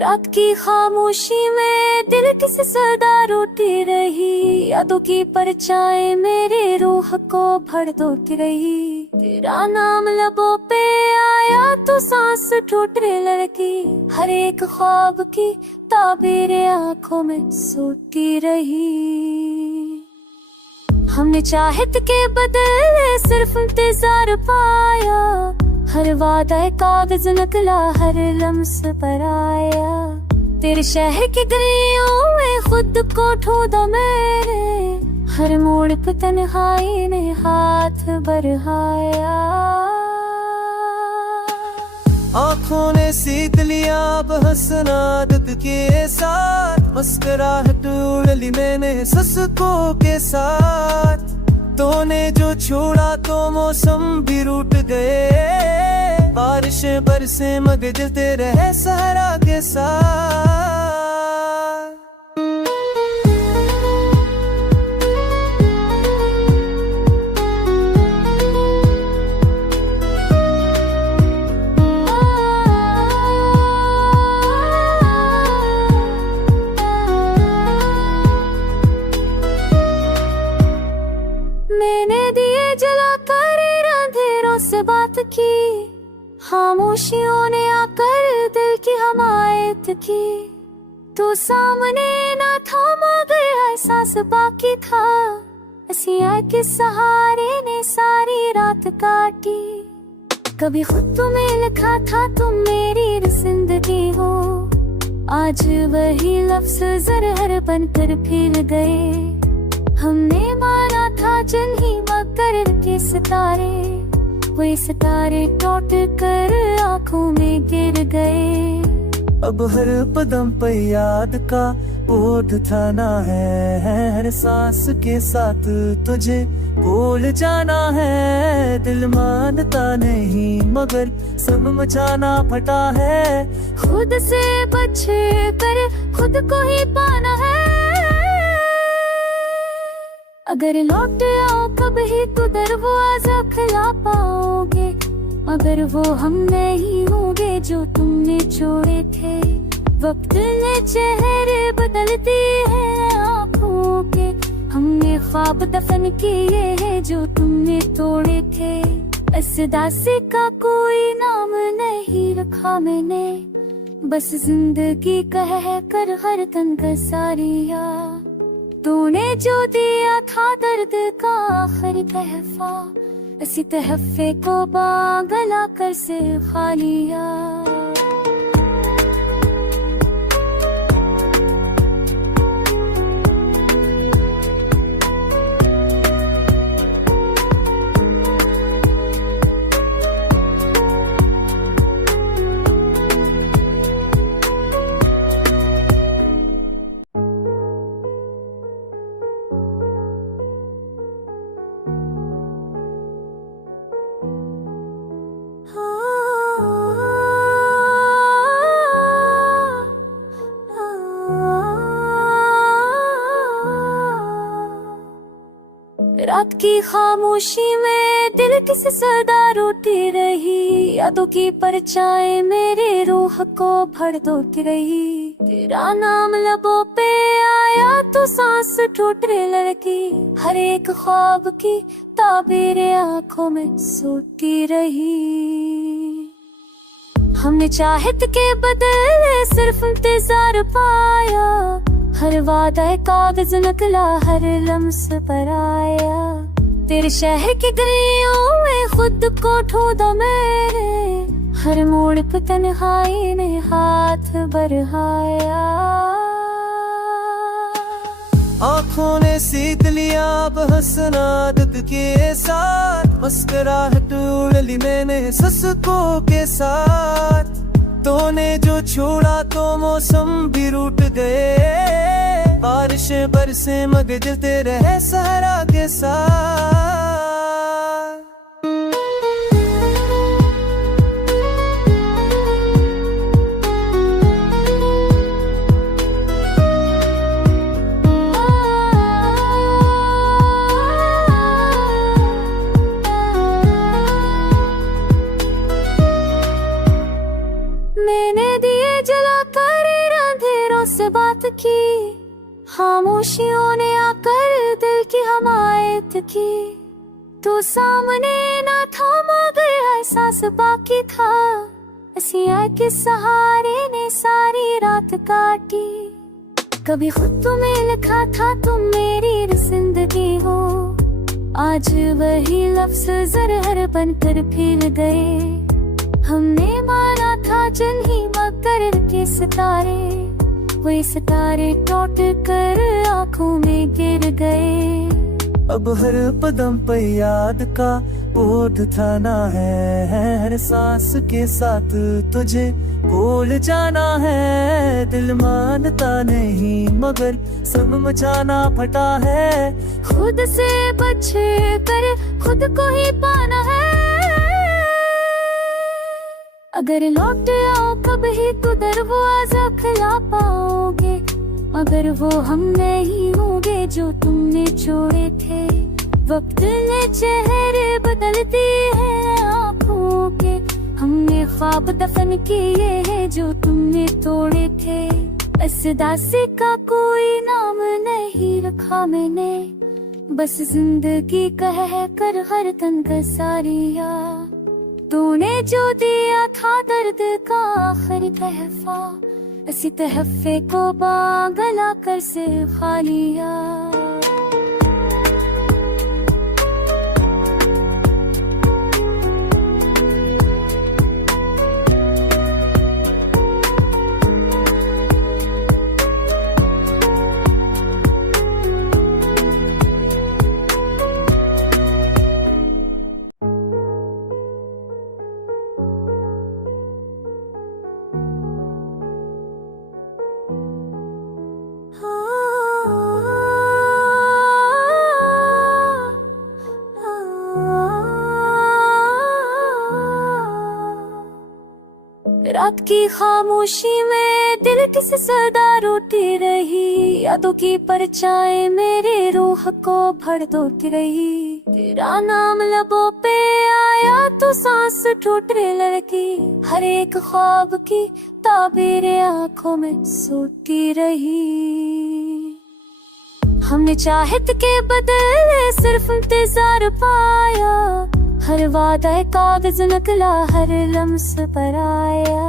रात की खामोशी में दिल किसी सदा रोती रही, यादों की परछाई मेरी रूह को भड़कती रही। तेरा नाम लबों पे आया तो सांस टूटने लगी, हर एक ख्वाब की ताबीर आंखों में सोती रही। हमने चाहत के बदले सिर्फ इंतजार पाया, हर वादा कागज नकला हर लम्स पर आया। तेरे शहर की गलियों में खुद को ढूंढा मेरे, हर मोड़ पे तन्हाई ने हाथ बढ़ाया। आँखों ने सीख लिया अब हंसना आदत के साथ, मुस्कुराहट उड़ ली मैंने ससुकों के साथ। तूने जो छोड़ा तो मौसम भी रूठ गए, बारिशें बरसे मगर जलते रहे सहरा के साथ। मैंने दिए जलाकर अंधेरों से बात की, खामोशियों ने आकर दिल की हमायत की। तू सामने ना था मगर एहसास बाकी था, हंसिया के सहारे ने सारी रात काटी। कभी खुद तुम्हें लिखा था तुम मेरी जिंदगी हो, आज वही लफ्ज ज़रहर बनकर फैल गए। हमने माना था जल ही मकर के सितारे, वही सितारे टूट कर आंखों में गिर गए। अब हर कदम पे याद का बोझ उठाना है, हर सांस के साथ तुझे भूल जाना है। दिल मानता नहीं मगर सब मचाना फटा है, खुद से बच कर खुद को ही पाना है। अगर लौट आओ कभी तो दरवाजा खुला पाओगे, मगर वो हम नहीं होंगे जो तुमने छोड़े थे। वक्त ने चेहरे बदल दिए हैं आँखों के, हमने ख्वाब दफन किए हैं जो तुमने तोड़े थे। इस दासी का कोई नाम नहीं रखा मैंने, बस जिंदगी कह कर हर तन का सारिया। तूने जो दिया था दर्द का आखिरी तहफा, इसी तहफे को बागला कर से खा लिया। रात की खामोशी में दिल किसी सदा रोती रही, यादों की परछाई मेरी रूह को भड़कती रही। तेरा नाम लबों पे आया तो सांस टूटने लगी, हर एक ख्वाब की ताबीर आंखों में सोती रही। हमने चाहत के बदले सिर्फ इंतजार पाया, हर वादा कागज नकला हर लम्स पर आया। तेरे शहर की गलियों में खुद को ढूंढा मेरे, हर मोड़ पे तन्हाई ने हाथ बढ़ाया। आँखों ने सीख लिया अब हंसना आदत के साथ, मुस्कुराहट उड़ ली मैंने ससुकों के साथ। तूने जो छोड़ा तो मौसम भी रूठ गए, बारिशें बरसे मगर जलते रहे सहरा के साथ। मैंने दिए जलाकर की, खामोशियों ने आकर दिल की हमायत की। तू सामने ना था मगर एहसास बाकी था, हंसिया के सहारे ने सारी रात काटी। कभी खुद तुम्हें लिखा था तुम मेरी जिंदगी हो, आज वही लफ्ज ज़रहर बनकर फिर गए। हमने माना था जन ही मकर के सितारे, वही सितारे टूट कर आंखों में गिर गए। अब हर कदम पे याद का बोझ थाना है, हर सांस के साथ तुझे भूल जाना है। दिल मानता नहीं मगर सब मचाना फटा है, खुद से बच कर खुद को ही पाना है। अगर लौट आओ कभी तो दरवाजा खुला पाओगे, मगर वो हम नहीं होंगे जो तुमने छोड़े थे। वक्त ने चेहरे बदलती है आँखों के, हमने ख्वाब दफन किए हैं जो तुमने तोड़े थे। इस दासी का कोई नाम नहीं रखा मैंने, बस जिंदगी कह कर हर तन का सारिया। तूने जो दिया था दर्द का आखिरी तहफा, इसी तहफे को बागला कर से खा लिया। रात की खामोशी में दिल किसी सदा रोती रही, यादों की परछाई मेरे रूह को भर दोती रही। तेरा नाम लबों पे आया तो सांस टूटने लगी, हर एक ख्वाब की ताबीर आंखों में सोती रही। हमने चाहत के बदले सिर्फ इंतजार पाया, हर वादा कागज नकला हर लम्स पर आया।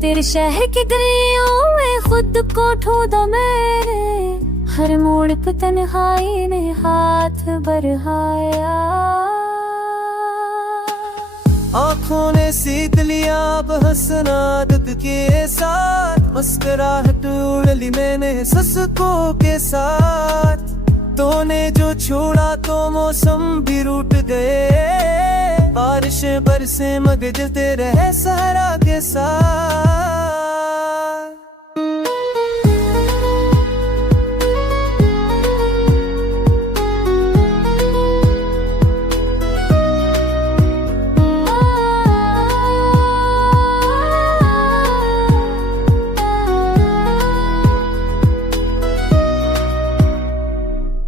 तेरे शहर की गलियों में खुद को ढूंढा मैंने, हर मोड़ पे तन्हाई ने हाथ बढ़ाया। आँखों ने सीख लिया अब हंसना आदत के साथ, मुस्कुराहट उड़ ली मैंने ससकों के साथ। तूने जो छोड़ा तो मौसम भी रूठ गए, बारिशें बरसे मगर जलते रहे सहरा के साथ।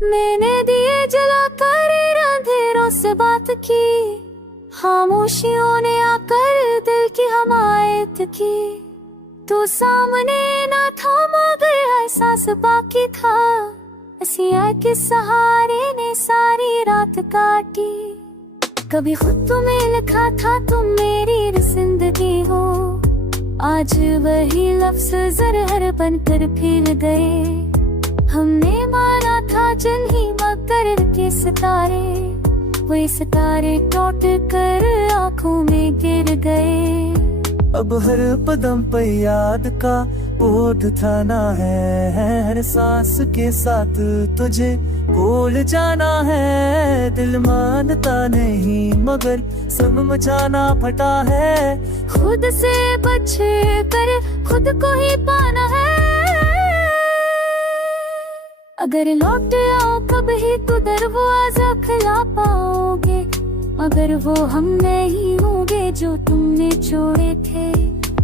मैंने दिए जलाकर अंधेरों से बात की, खामोशियों ने आकर दिल की हमायत की। तू सामने ना था मगर एहसास बाकी था, हंसिया के सहारे ने सारी रात काटी। कभी खुद तुम्हें लिखा था तुम मेरी जिंदगी हो, आज वही लफ्ज ज़रहर बनकर फिर गए। हमने माना था जन ही मकर के सितारे, वही सितारे टूट कर आंखों में गिर गए। अब हर कदम पे याद का बोझ थाना है, हर सांस के साथ तुझे भूल जाना है। दिल मानता नहीं मगर सब मचाना फटा है, खुद से बच कर खुद को ही पाना है। अगर लौट आओ कभी तो दरवाजा खुला पाओगे, मगर वो हम नहीं होंगे जो तुमने छोड़े थे।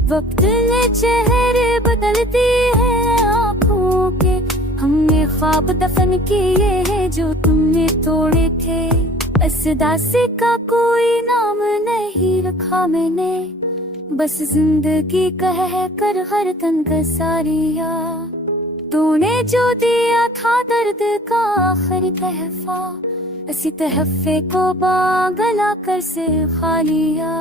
वक्त ने चेहरे बदलती है आँखों के, हमने ख्वाब दफन किए हैं जो तुमने तोड़े थे। इस दासी का कोई नाम नहीं रखा मैंने, बस जिंदगी कह कर हर तन का सारिया। तूने जो दिया था दर्द का आखिरी तहफा, इसी तहफे को बागला कर से खा लिया।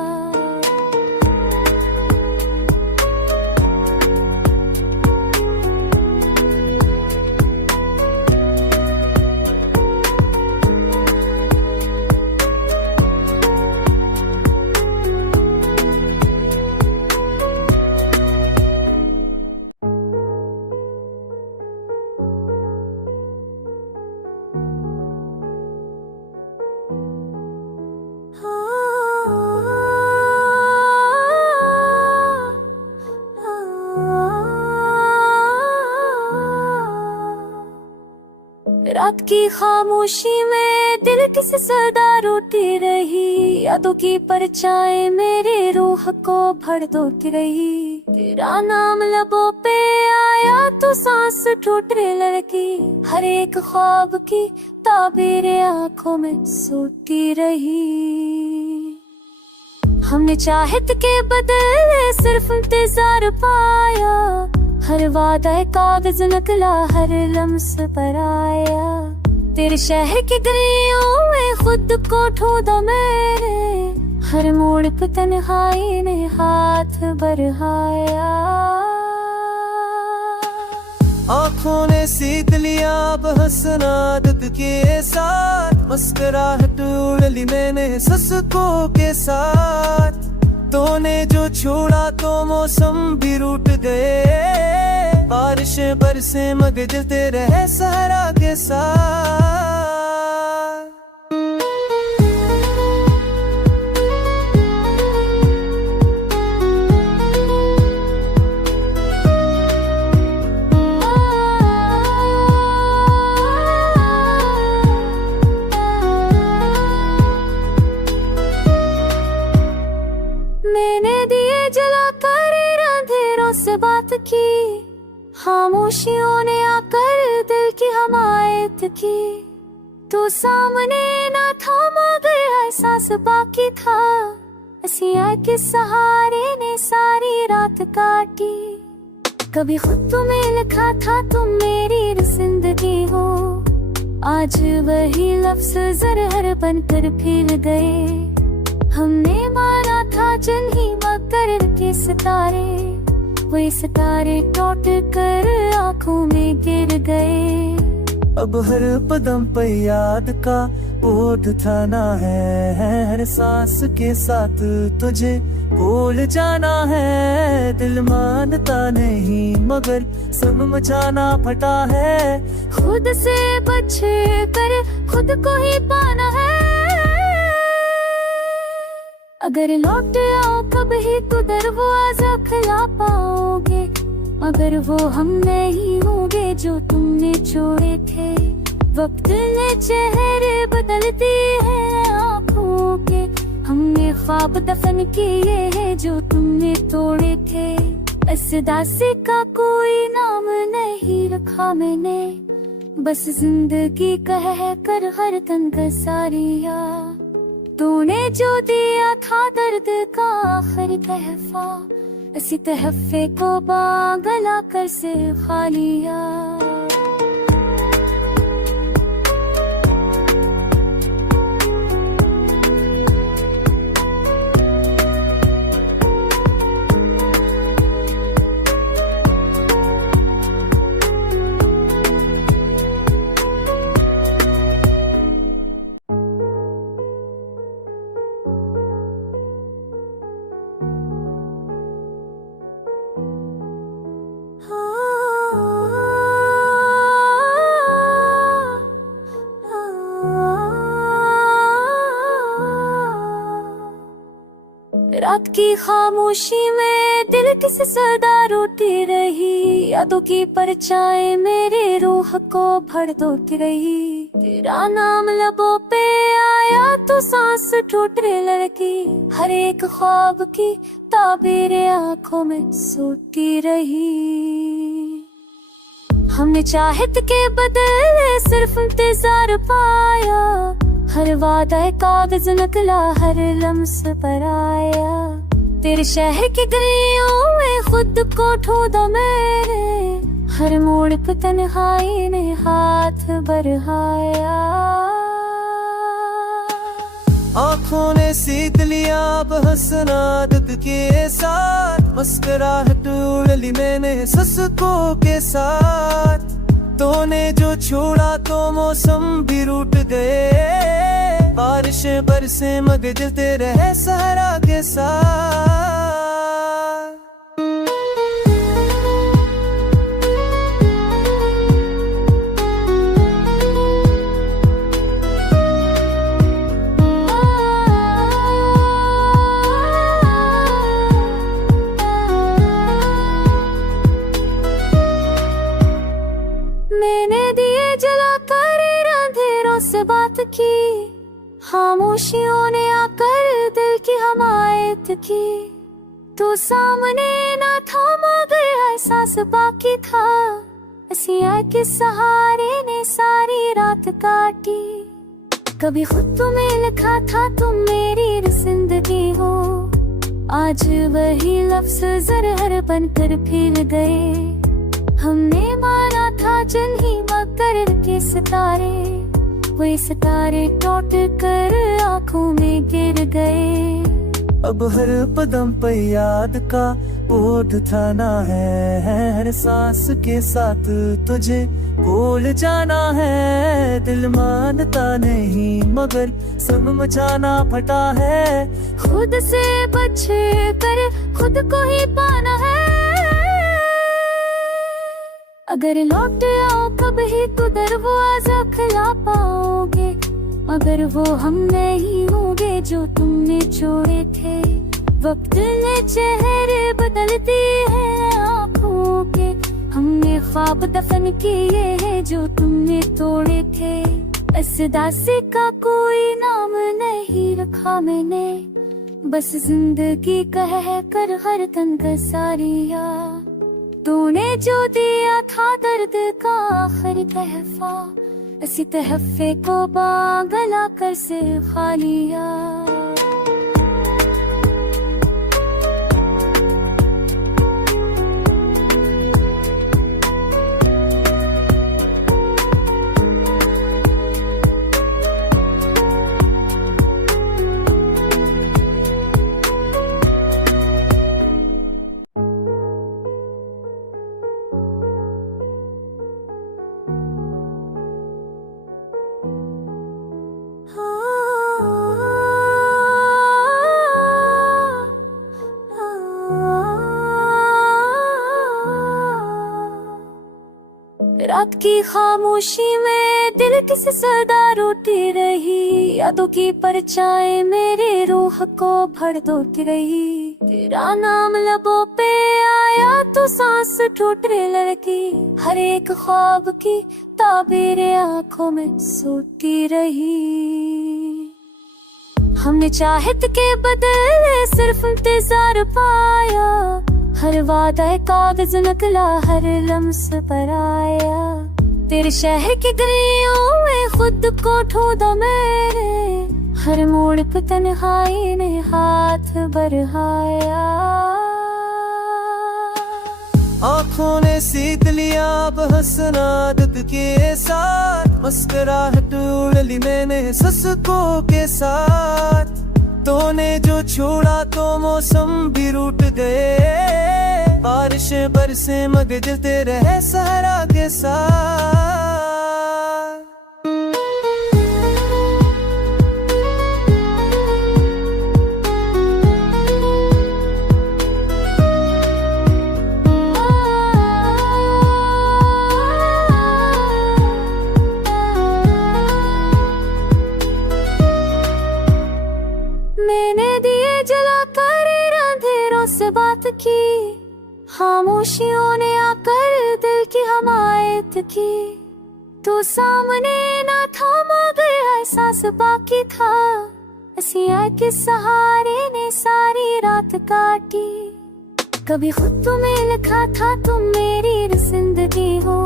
रात की खामोशी में दिल किसी सदा रोती रही, यादों की परछाई मेरी रूह को भड़कती रही। तेरा नाम लबों पे आया तो सांस टूटने लगी, हर एक ख्वाब की ताबीर आंखों में सोती रही। हमने चाहत के बदले सिर्फ इंतजार पाया, हर वादा कागज नकला हर लम्स पर आया। तेरे शहर की गलियों में खुद को ढूंढा मेरे, हर मोड़ पे तन्हाई ने हाथ बढ़ाया। आँखों ने सीख लिया अब हंसना आदत के साथ, मुस्कुराहट उड़ ली मैंने ससुकों के साथ। तूने जो छोड़ा तो मौसम भी रूठ गए, बारिशें बरसे मगर दिल तेरे है सहरा के साथ। मैंने दिए जला कर अंधेरों से बात की, खामोशियों ने आकर दिल की हमायत की। तू सामने ना था मगर एहसास बाकी था, हंसिया के सहारे ने सारी रात काटी। कभी खुद तुम्हें लिखा था तुम मेरी जिंदगी हो, आज वही लफ्ज ज़रहर बनकर फैल गए। हमने माना था जल ही मकर के सितारे, वही सितारे टूट कर आंखों में गिर गए। अब हर कदम पे याद का ओढ़ थाना है, हर सांस के साथ तुझे भूल जाना है। दिल मानता नहीं मगर समझाना फटा है, खुद से बच कर खुद को ही पाना है। अगर लौट आओ कभी तो दरवाजा खुला पाओगे, मगर वो हम नहीं होंगे जो तुमने छोड़े थे। वक्त ने चेहरे बदलती है आँखों के, हमने ख्वाब दफन किए हैं जो तुमने तोड़े थे। इस दासी का कोई नाम नहीं रखा मैंने, बस जिंदगी कह कर हर तन सारिया। तूने जो दिया था दर्द का आखिरी तहफा, इसी तहफे को बागला कर से खा लिया। रात की खामोशी में दिल किसी सदा रोती रही, यादों की परछाई मेरी रूह को भड़कती रही। तेरा नाम लबों पे आया तो सांस टूटने लगी, हर एक ख्वाब की ताबीर आंखों में सोती रही। हमने चाहत के बदले सिर्फ इंतजार पाया, हर वादा कागज नकला हर लम्स पर आया। तेरे शहर की गलियों में खुद को ढूंढा मेरे, हर मोड़ पे तन्हाई ने हाथ बढ़ाया। आँखों ने सीख लिया अब हंसना आदत के साथ, मुस्कुराहट उड़ ली मैंने ससुकों के साथ। तूने जो छोड़ा तो मौसम भी रूठ गए, बारिशें बरसे मगर जलते रहे सहरा के साथ। मैंने दिए जलाकर अंधेरों से बात की, खामोशियों ने आकर दिल की हमायत की। तू सामने ना था मगर एहसास बाकी था, हंसिया के सहारे ने सारी रात काटी। कभी खुद तुम्हें लिखा था तुम मेरी जिंदगी हो, आज वही लफ्ज ज़रहर बनकर फिर गए। हमने माना था जल ही मकर के सितारे, वही सितारे टूट कर आंखों में गिर गए। अब हर कदम पे याद का बोझ उठाना है, हर सांस के साथ तुझे भूल जाना है। दिल मानता नहीं मगर सब मचाना फटा है, खुद से बच कर खुद को ही पाना है। अगर लौट आओ कभी तो दरवाजा खुला पाओगे, मगर वो हम नहीं होंगे जो तुमने छोड़े थे। वक्त ने चेहरे बदलते हैं आँखों के, हमने ख्वाब दफन किए हैं जो तुमने तोड़े थे। इस दासी का कोई नाम नहीं रखा मैंने, बस जिंदगी कह कर हर तन का सारिया। तूने जो दिया था दर्द का आखिरी तहफा, इसी तहफे को बागला कर से खा लिया। रात की खामोशी में दिल किसी सदा रोती रही, यादों की परछाई मेरी रूह को भर दोती रही। तेरा नाम लबों पे आया तो सांस टूटने लगी, हर एक ख्वाब की ताबीर आंखों में सोती रही। हमने चाहत के बदले सिर्फ इंतजार पाया, हर वादा कागज नकला हर लम्स पर आया। तेरे शहर की गलियों में खुद को ढूंढा मेरे, हर मोड़ पे तन्हाई ने हाथ बढ़ाया। आँखों ने सीख लिया अब हंसना आदत के साथ, मुस्कुराहट उड़ ली मैंने ससुकों के साथ। तूने जो छोड़ा तो मौसम भी रूठ गए, बारिशें बरसे मगर जलते रहे सहरा के साथ। मैंने दिए जलाकर अंधेरों से बात की, खामोशियों ने आकर दिल की हमायत की। तू सामने ना था मगर एहसास बाकी था, हंसिया के सहारे ने सारी रात काटी। कभी खुद तुम्हें लिखा था तुम मेरी जिंदगी हो,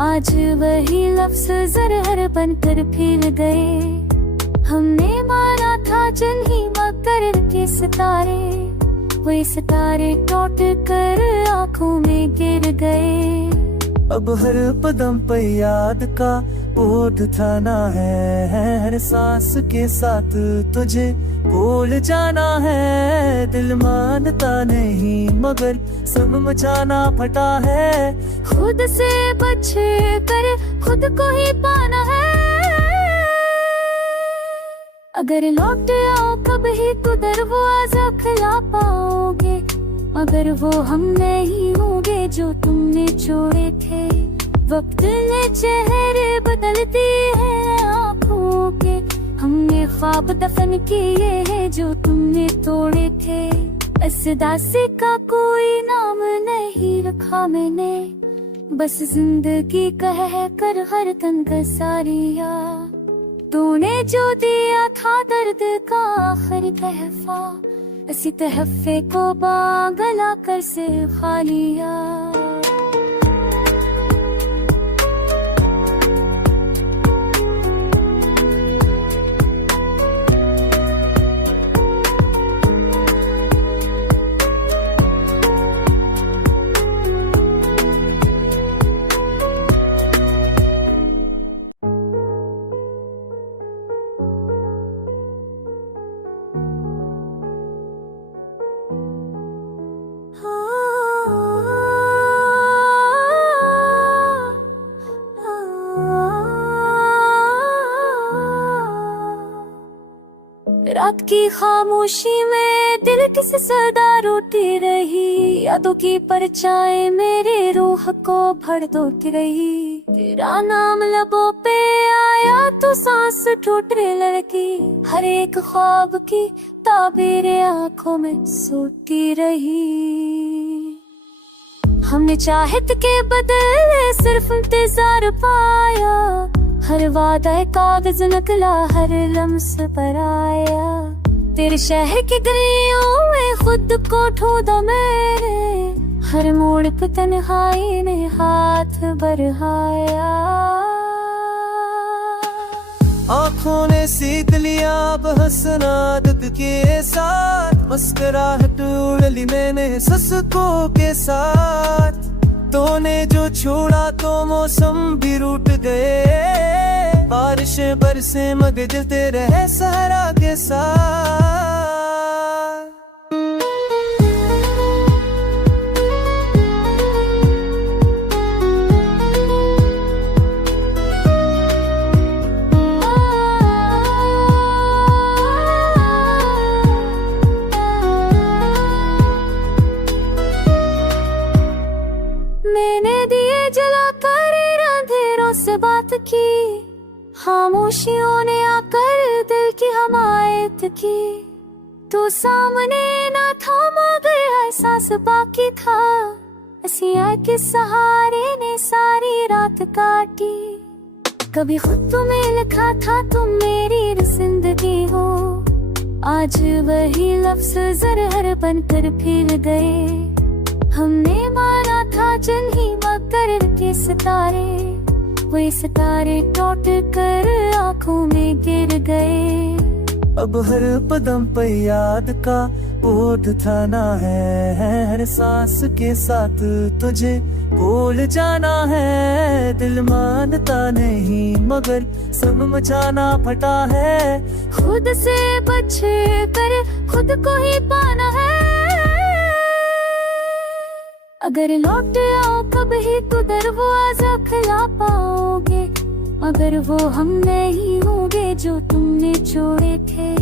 आज वही लफ्ज ज़रहर बनकर फिर गए। हमने माना था जल ही मकर के सितारे, वही सितारे टूट कर आंखों में गिर गए। अब हर कदम पे याद का बोझ उठाना है, हर सांस के साथ तुझे भूल जाना है। दिल मानता नहीं मगर सब मचाना फटा है। खुद से बच कर खुद को ही पाना है। अगर लौट आओ कभी तो दरवाजा खुला पाओगे, मगर वो हम नहीं होंगे जो तुमने छोड़े थे। वक्त ने चेहरे बदलती है आँखों के, हमने ख्वाब दफन किए हैं जो तुमने तोड़े थे। इस दासी का कोई नाम नहीं रखा मैंने, बस जिंदगी कह कर हर तन का सारिया। तूने जो दिया था दर्द का आखिरी तहफा, इसी तहफे को बागला कर से खा लिया। रात की खामोशी में दिल किसी सदा रोती रही, यादों की परछाई मेरी रूह को भर दोती रही। तेरा नाम लबों पे आया तो सांस टूटने लगी, हर एक ख्वाब की ताबीर आंखों में सोती रही। हमने चाहत के बदले सिर्फ इंतजार पाया, हर वादा कागज नकला हर लम्स पर आया। तेरे शहर की गलियों में खुद को ढूंढा मेरे, हर मोड़ पे तन्हाई ने हाथ बढ़ाया। आँखों ने सीख लिया अब हंसना आदत के साथ, मुस्कुराहट उड़ ली मैंने ससुकों के साथ। तूने जो छोड़ा तो मौसम भी रूठ गए, बारिशें बरसे मगर दिल तेरे है सहरा के साथ। मैंने दिए जला कर अंधेरों से बात की, खामोशियों ने आकर दिल की हमायत की। तू सामने ना था मगर एहसास बाकी था, हंसिया के सहारे ने सारी रात काटी। कभी खुद तुम्हें लिखा था तुम मेरी जिंदगी हो, आज वही लफ्ज ज़रहर बनकर फिर गए। हमने माना था जल ही मकर के सितारे, वही सितारे टूट कर आँखों में गिर गए। अब हर कदम पे याद का बोझ उठाना है, हर सांस के साथ तुझे भूल जाना है। दिल मानता नहीं मगर सब मचाना फटा है। खुद से बच कर खुद को ही पाना है। अगर लौट आओ कभी तो दरवाजा खुला पाओगे, मगर वो हम नहीं होंगे जो तुमने छोड़े थे।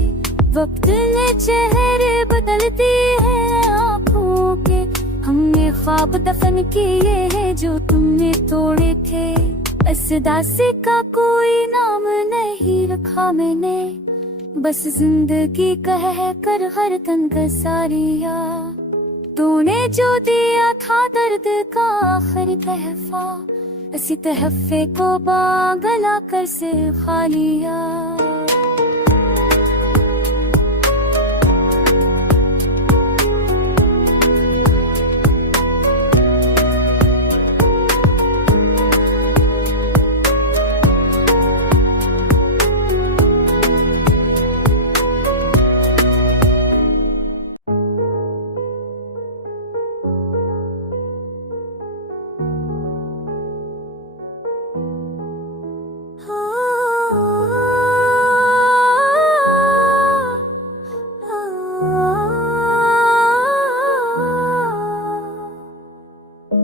वक्त ने चेहरे बदलती है आँखों के, हमने ख्वाब दफन किए हैं जो तुमने तोड़े थे। इस दासी का कोई नाम नहीं रखा मैंने, बस जिंदगी कह कर हर तन का सारिया। तूने जो दिया था दर्द का आखिरी तहफा, इसी तहफे को बागला कर से खा लिया।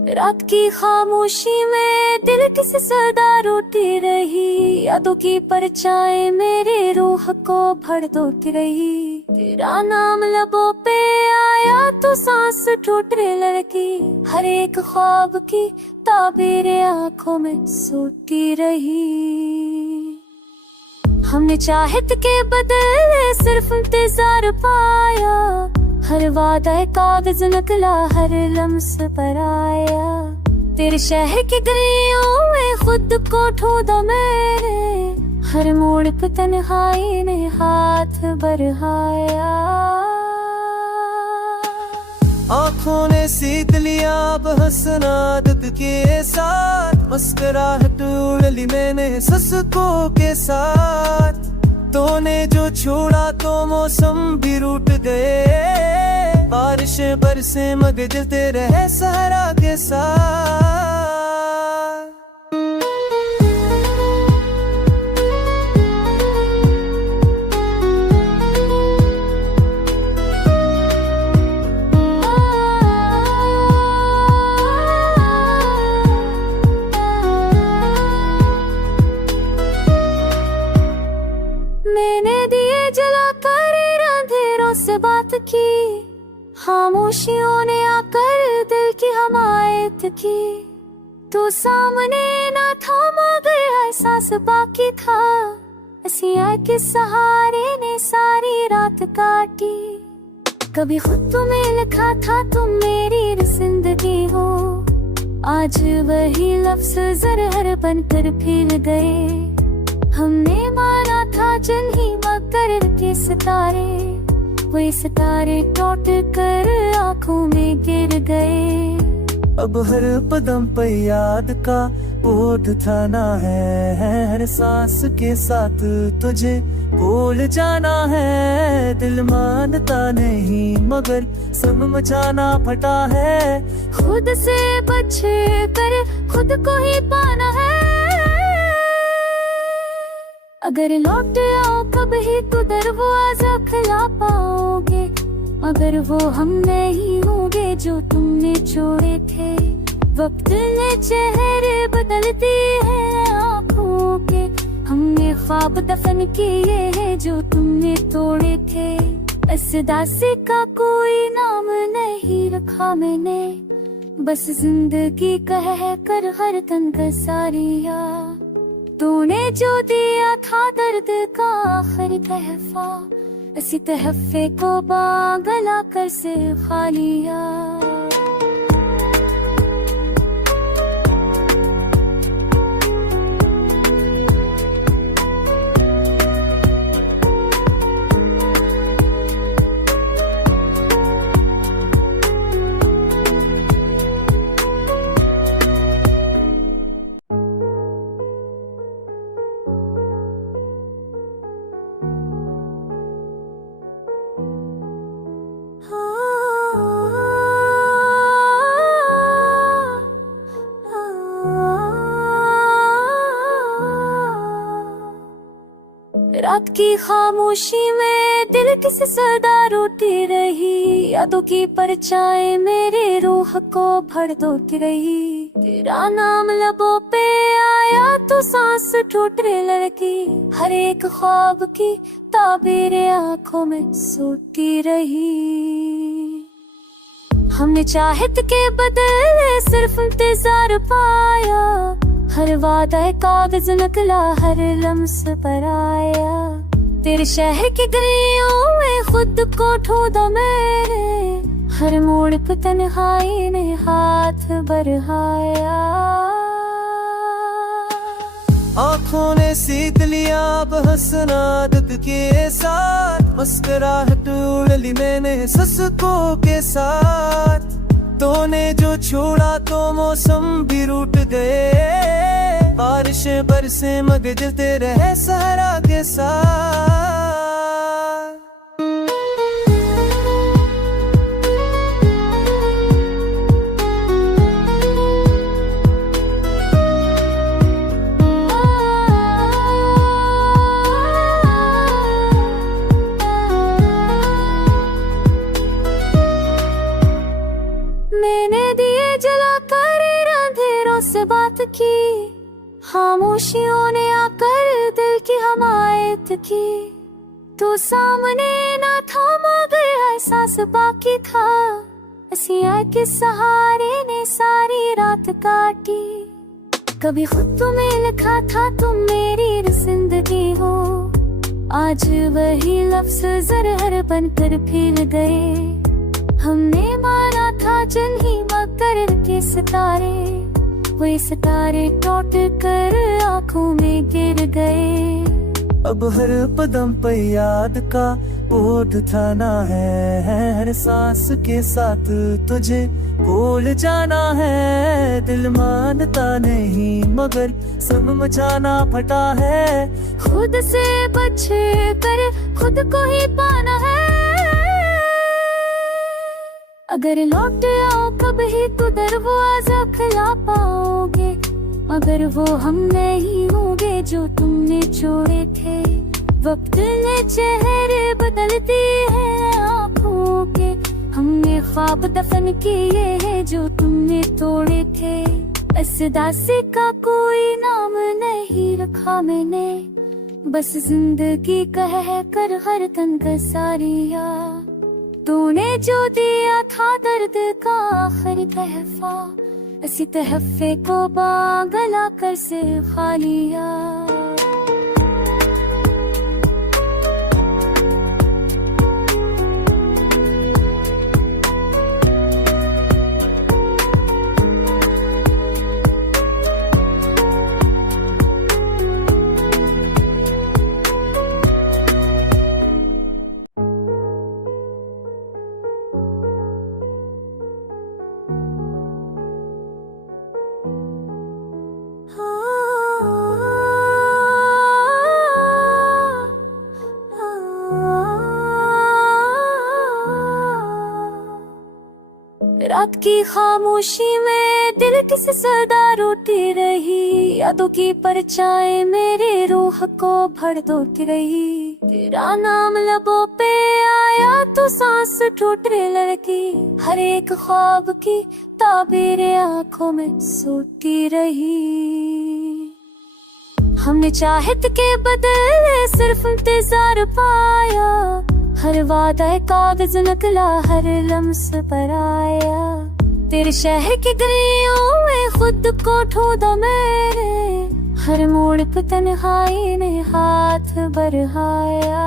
रात की खामोशी में दिल किसी सदा रोती रही, यादों की परछाई मेरी रूह को भड़कती रही। तेरा नाम लबों पे आया तो सांस टूटने लगी, हर एक ख्वाब की ताबीर आंखों में सोती रही। हमने चाहत के बदले सिर्फ इंतजार पाया, हर वादा कागज नकला हर लम्स पर आया। तेरे शहर की गलियों में खुद को ढूंढा मैंने, हर मोड़ पे तन्हाई ने हाथ बढ़ाया। आँखों ने सीख लिया अब हंसना आदत के साथ, मुस्कुराहट उड़ ली मैंने ससुकों के साथ। तूने जो छोड़ा तो मौसम भी रूठ गए, बारिशें बरसे मगर जलते रहे सहारा के साथ। मैंने दिए जलाकर अंधेरों से बात की, खामोशियों ने आकर दिल की हमायत की। तू सामने ना था मगर एहसास बाकी था, हंसिया के सहारे ने सारी रात काटी। कभी खुद तुम्हें लिखा था तुम मेरी जिंदगी हो, आज वही लफ्ज ज़रहर बनकर फैल गए। हमने माना था जल ही मकर के सितारे, वही सितारे टूट कर आंखों में गिर गए। अब हर कदम पे याद का बोझ थाना है, हर सांस के साथ तुझे भूल जाना है। दिल मानता नहीं मगर समझाना फटा है, खुद से बच कर खुद को ही पाना है। अगर लौट आओ कब ही तो दरवाजा खुला पाओगे, मगर वो हम नहीं होंगे जो तुमने छोड़े थे। वक्त ने चेहरे बदलते हैं आँखों के, हमने ख्वाब दफन किए हैं जो तुमने तोड़े थे। इस दासी का कोई नाम नहीं रखा मैंने, बस जिंदगी कह कर हर तन का सारिया। तूने जो दिया था दर्द का आखिरी तहफा, इसी तहफे को बागला कर से खा लिया। रात की खामोशी में दिल किसी सदा रोती रही, यादों की परछाई मेरी रूह को भड़कती रही। तेरा नाम लबों पे आया तो सांस टूटने लगी, हर एक ख्वाब की ताबीर आंखों में सोती रही। हमने चाहत के बदले सिर्फ इंतजार पाया, हर वादा कागज नकला हर लम्स पर आया। तेरे शहर की गलियों में खुद को ढूंढा मैंने, हर मोड़ पे तन्हाई ने हाथ बढ़ाया। आँखों ने सीख लिया अब हंसना आदत के साथ, मुस्कुराहट उड़ ली मैंने ससुकों के साथ। तूने जो छोड़ा तो मौसम भी रूठ गए, बारिशें बरसे मगर जलते रहे सहारा के साथ। मैंने दिए जलाकर से बात की, खामोशियों ने आकर दिल की हमायत की। तू सामने ना था मगर एहसास बाकी था, हंसिया के सहारे ने सारी रात काटी। कभी खुद तुम्हें लिखा था तुम मेरी जिंदगी हो, आज वही लफ्ज ज़रहर बनकर फिर गए। हमने माना था जल ही मकर के सितारे, वही सितारे टूट कर आंखों में गिर गए। अब हर कदम पे याद का बोझ उठाना है, हर सांस के साथ तुझे भूल जाना है। दिल मानता नहीं मगर सब मचाना फटा है, खुद से बच कर खुद को ही पाना है। अगर लौट आओ कभी तो दरवाजा खुला पाओगे, मगर वो हम नहीं होंगे जो तुमने छोड़े थे। वक्त ने चेहरे बदलती है आँखों के, हमने ख्वाब दफन किए हैं जो तुमने तोड़े थे। इस दासी का कोई नाम नहीं रखा मैंने, बस जिंदगी कह कर हर तन का सारिया। तूने जो दिया था दर्द का आखिरी तहफा, इसी तहफे को बागला कर से खा लिया। रात की खामोशी में दिल किसी सदा रोती रही, यादों की परछाई मेरी रूह को भर दोती रही। तेरा नाम लबों पे आया तो सांस टूटने लगी, हर एक ख्वाब की ताबीर आंखों में सोती रही। हमने चाहत के बदले सिर्फ इंतजार पाया, हर वादा कागज नकला हर लम्स पर आया। तेरे शहर की गलियों में खुद को ढूंढा मेरे, हर मोड़ पे तन्हाई ने हाथ बढ़ाया।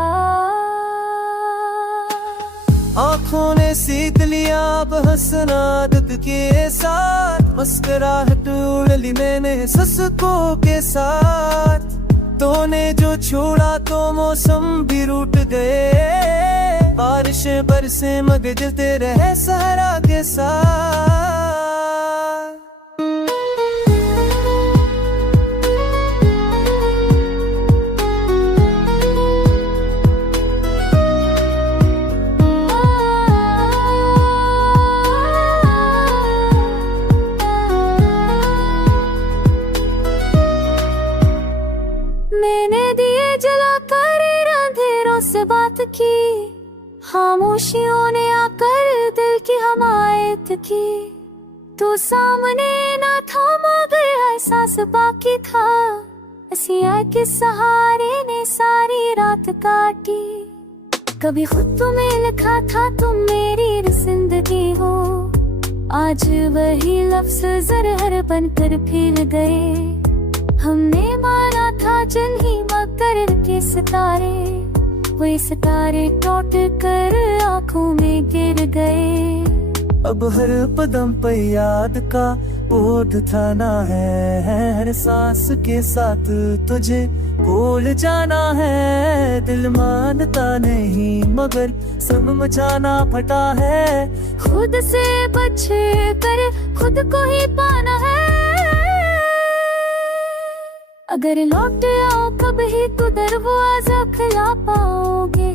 आँखों ने सीख लिया अब हंसना आदत के साथ, मुस्कुराहट उड़ ली मैंने ससुकों के साथ। तूने जो छोड़ा तो मौसम भी रूठ गए, बारिशें बरसे मगर जलते रहे सहरा के साथ। मैंने दिए जलाकर अंधेरों से बात की, खामोशियों ने आकर दिल की हमायत की। तू सामने ना था मगर एहसास बाकी था, हंसिया के सहारे ने सारी रात काटी। कभी खुद तुम्हें लिखा था तुम मेरी जिंदगी हो, आज वही लफ्ज ज़रहर बनकर फिर गए। हमने माना था जल ही मकर के सितारे, वही सितारे टूट कर आंखों में गिर गए। अब हर कदम पे याद का बोझ उठाना है, हर सांस के साथ तुझे भूल जाना है। दिल मानता नहीं मगर सब मचाना फटा है, खुद से बच कर खुद को ही पाना है। अगर लौट आओ कभी तो दरवाजा खुला पाओगे,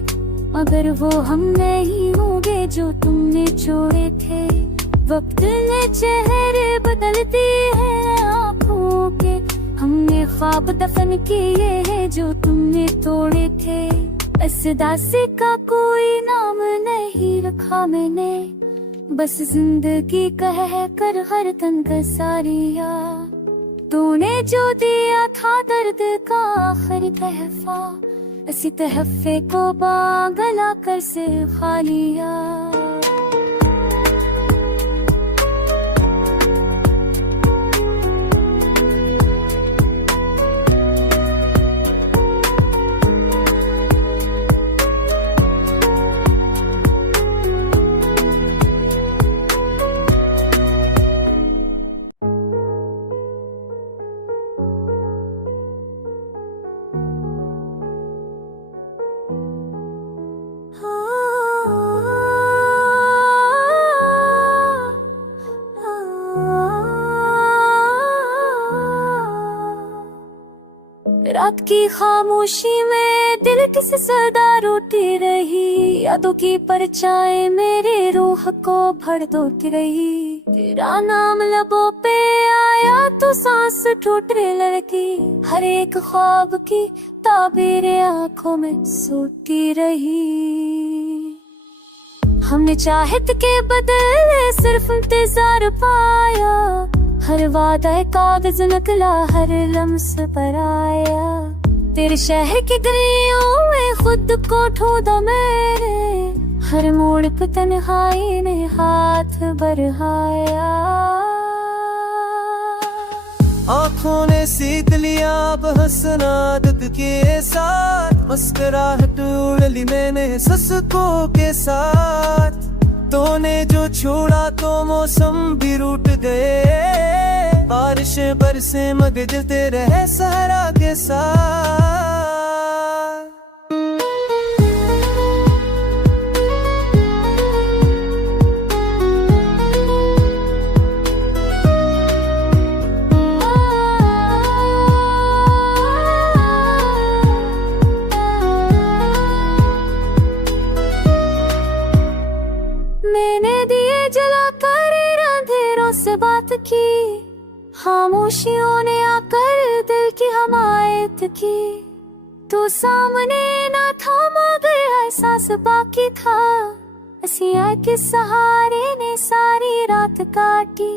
मगर वो हम नहीं होंगे जो तुमने छोड़े थे। वक्त ने चेहरे बदलती है आँखों के, हमने ख्वाब दफन किए हैं जो तुमने तोड़े थे। इस दासी का कोई नाम नहीं रखा मैंने, बस जिंदगी कह कर हर तन का सारिया। तूने जो दिया था दर्द का आखिरी तहफा, इसी तहफे को बागला कर से खा लिया। रात की खामोशी में दिल किस सदा रोती रही, यादों की परछाई मेरे रूह को भर दोती रही। तेरा नाम लबों पे आया तो सांस टूटने लगी, हर एक ख्वाब की ताबीर आंखों में सोती रही। हमने चाहत के बदले सिर्फ इंतजार पाया, हर वादा कागज नकला हर लम्स पर आया। तेरे शहर की गलियों में खुद को ढूंढा मेरे, हर मोड़ पे तन्हाई ने हाथ बढ़ाया। आँखों ने सीख लिया अब हंसना आदत के साथ, मुस्कुराहट उड़ ली मैंने ससुकों के साथ। तूने जो छोड़ा तो मौसम भी रूठ गए, बारिशें बरसे मगर जलते रहे सहरा के साथ। मैंने दिए जलाकर अंधेरों से बात की, खामोशियों ने आकर दिल की हमायत की। तू सामने ना था मगर एहसास बाकी था, हंसिया के सहारे ने सारी रात काटी।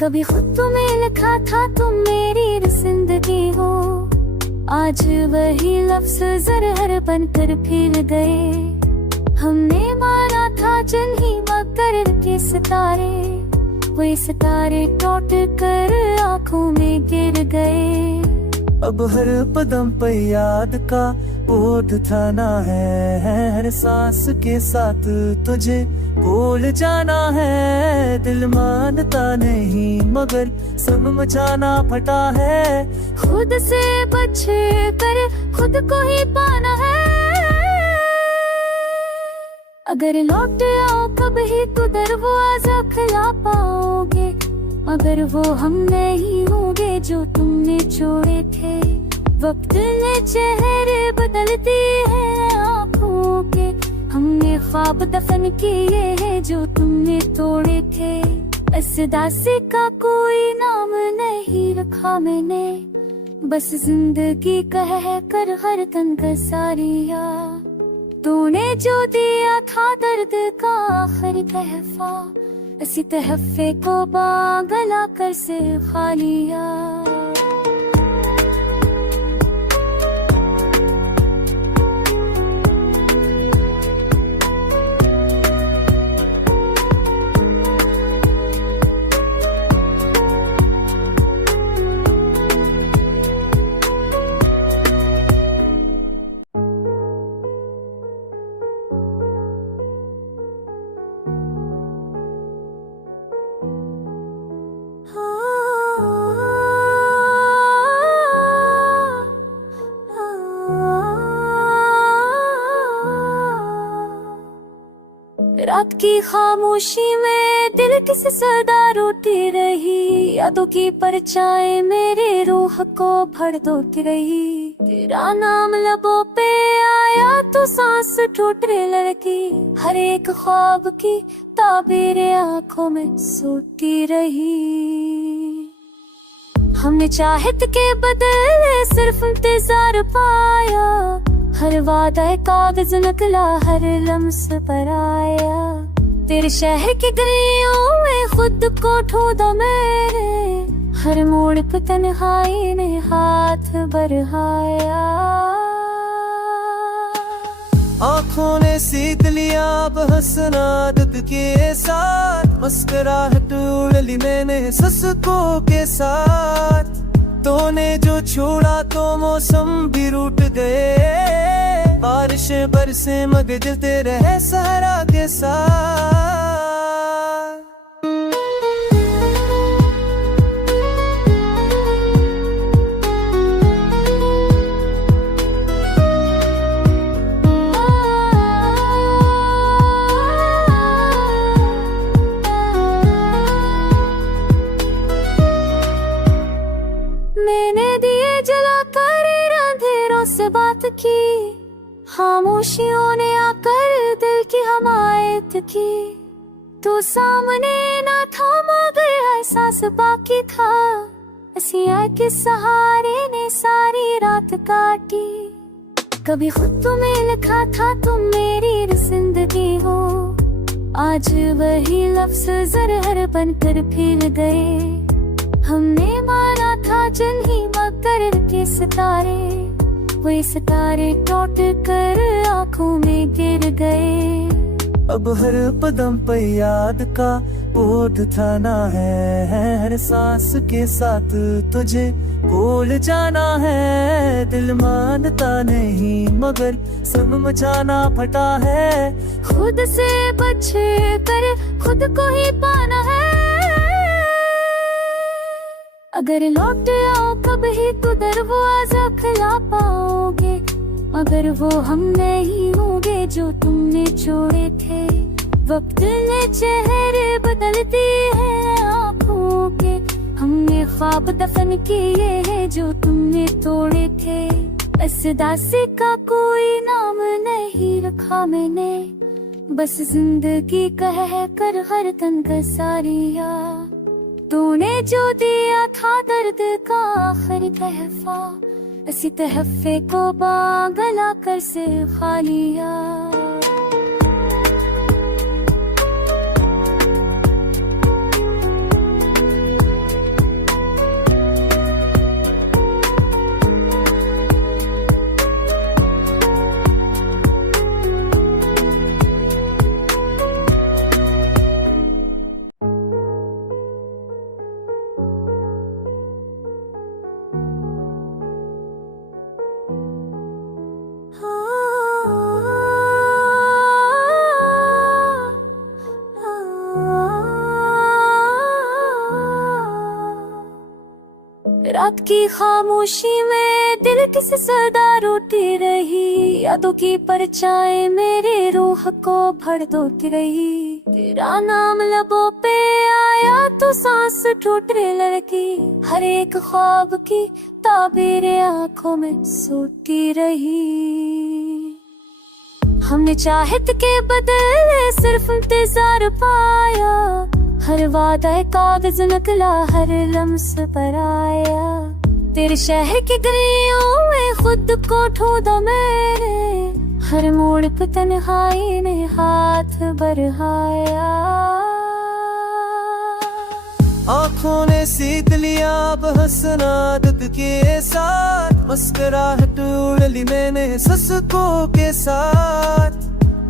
कभी खुद तुम्हें लिखा था तुम मेरी जिंदगी हो, आज वही लफ्ज ज़रहर बनकर फिर गए। हमने माना था जल ही मकर के सितारे, वही सितारे टूट कर आंखों में गिर गए। अब हर कदम पे याद का बोझ उठाना है, हर सांस के साथ तुझे भूल जाना है। दिल मानता नहीं मगर सब मचाना फटा है, खुद से बच कर खुद को ही पाना है। अगर लौट आओ कभी तो दरवाजा खुला पाओगे, मगर वो हम नहीं होंगे जो तुमने छोड़े थे। वक्त ने चेहरे बदलती है आँखों के, हमने ख्वाब दफन किए हैं जो तुमने तोड़े थे। इस दासी का कोई नाम नहीं रखा मैंने, बस जिंदगी कह कर हर तन का सारिया। तूने जो दिया था दर्द का आखिरी तहफा, इसी तहफे को बागला कर से खा लिया। रात की खामोशी में दिल किस सदा रोती रही, यादों की परछाई मेरे रूह को भर दोती रही। तेरा नाम लबों पे आया तो सांस टूटने लगी, हर एक ख्वाब की ताबीर आंखों में सोती रही। हमने चाहत के बदले सिर्फ इंतजार पाया, हर वादा कागज नकला हर लम्स पर आया। तेरे शहर की गलियों में खुद को ढूंढा मेरे, हर मोड़ पे तन्हाई ने हाथ बढ़ाया। आँखों ने सीख लिया अब हंसना आदत के साथ, मुस्कुराहट उड़ ली मैंने ससुकों के साथ। तूने जो छोड़ा तो मौसम भी रूठ गए, बारिशें बरसे मगर जलते रहे सहरा के साथ। मैंने दिए जलाकर अंधेरों से बात की, खामोशियों ने आकर दिल की हमायत की। तू सामने ना था मगर एहसास बाकी था, हंसिया के सहारे ने सारी रात काटी। कभी खुद तुम्हें लिखा था तुम मेरी जिंदगी हो, आज वही लफ्ज ज़रहर बनकर फिर गए। हमने माना था जल ही मकर के सितारे, वही सितारे टूट कर आंखों में गिर गए। अब हर कदम पे याद का बोझ उठाना है, हर सांस के साथ तुझे भूल जाना है। दिल मानता नहीं मगर सब मचाना फटा है, खुद से बच कर खुद को ही पाना है। अगर लौट आओ कभी तो दरवाजा खुला पाओगे, मगर वो हम नहीं होंगे जो तुमने छोड़े थे। वक्त ने चेहरे बदलती है आँखों के, हमने ख्वाब दफन किए हैं जो तुमने तोड़े थे। इस दासी का कोई नाम नहीं रखा मैंने, बस जिंदगी कह कर हर तन का सारिया। तूने जो दिया था दर्द का आखिरी तहफा, इसी तहफे को बागला कर से खा लिया। रात की खामोशी में दिल किसी सदा रोती रही, यादों की परछाई मेरी रूह को भर दोती रही। तेरा नाम लबों पे आया तो सांस टूटने लगी, हर एक ख्वाब की ताबीर आंखों में सोती रही। हमने चाहत के बदले सिर्फ इंतजार पाया, हर वादा कागज नकला हर लम्स पर आया। तेरे शहर की गलियों में खुद को ढूंढा मैंने, हर मोड़ पे तन्हाई ने हाथ बढ़ाया। आँखों ने सीख लिया अब हंसना आदत के साथ, मुस्कुराहट उड़ ली मैंने ससुकों के साथ।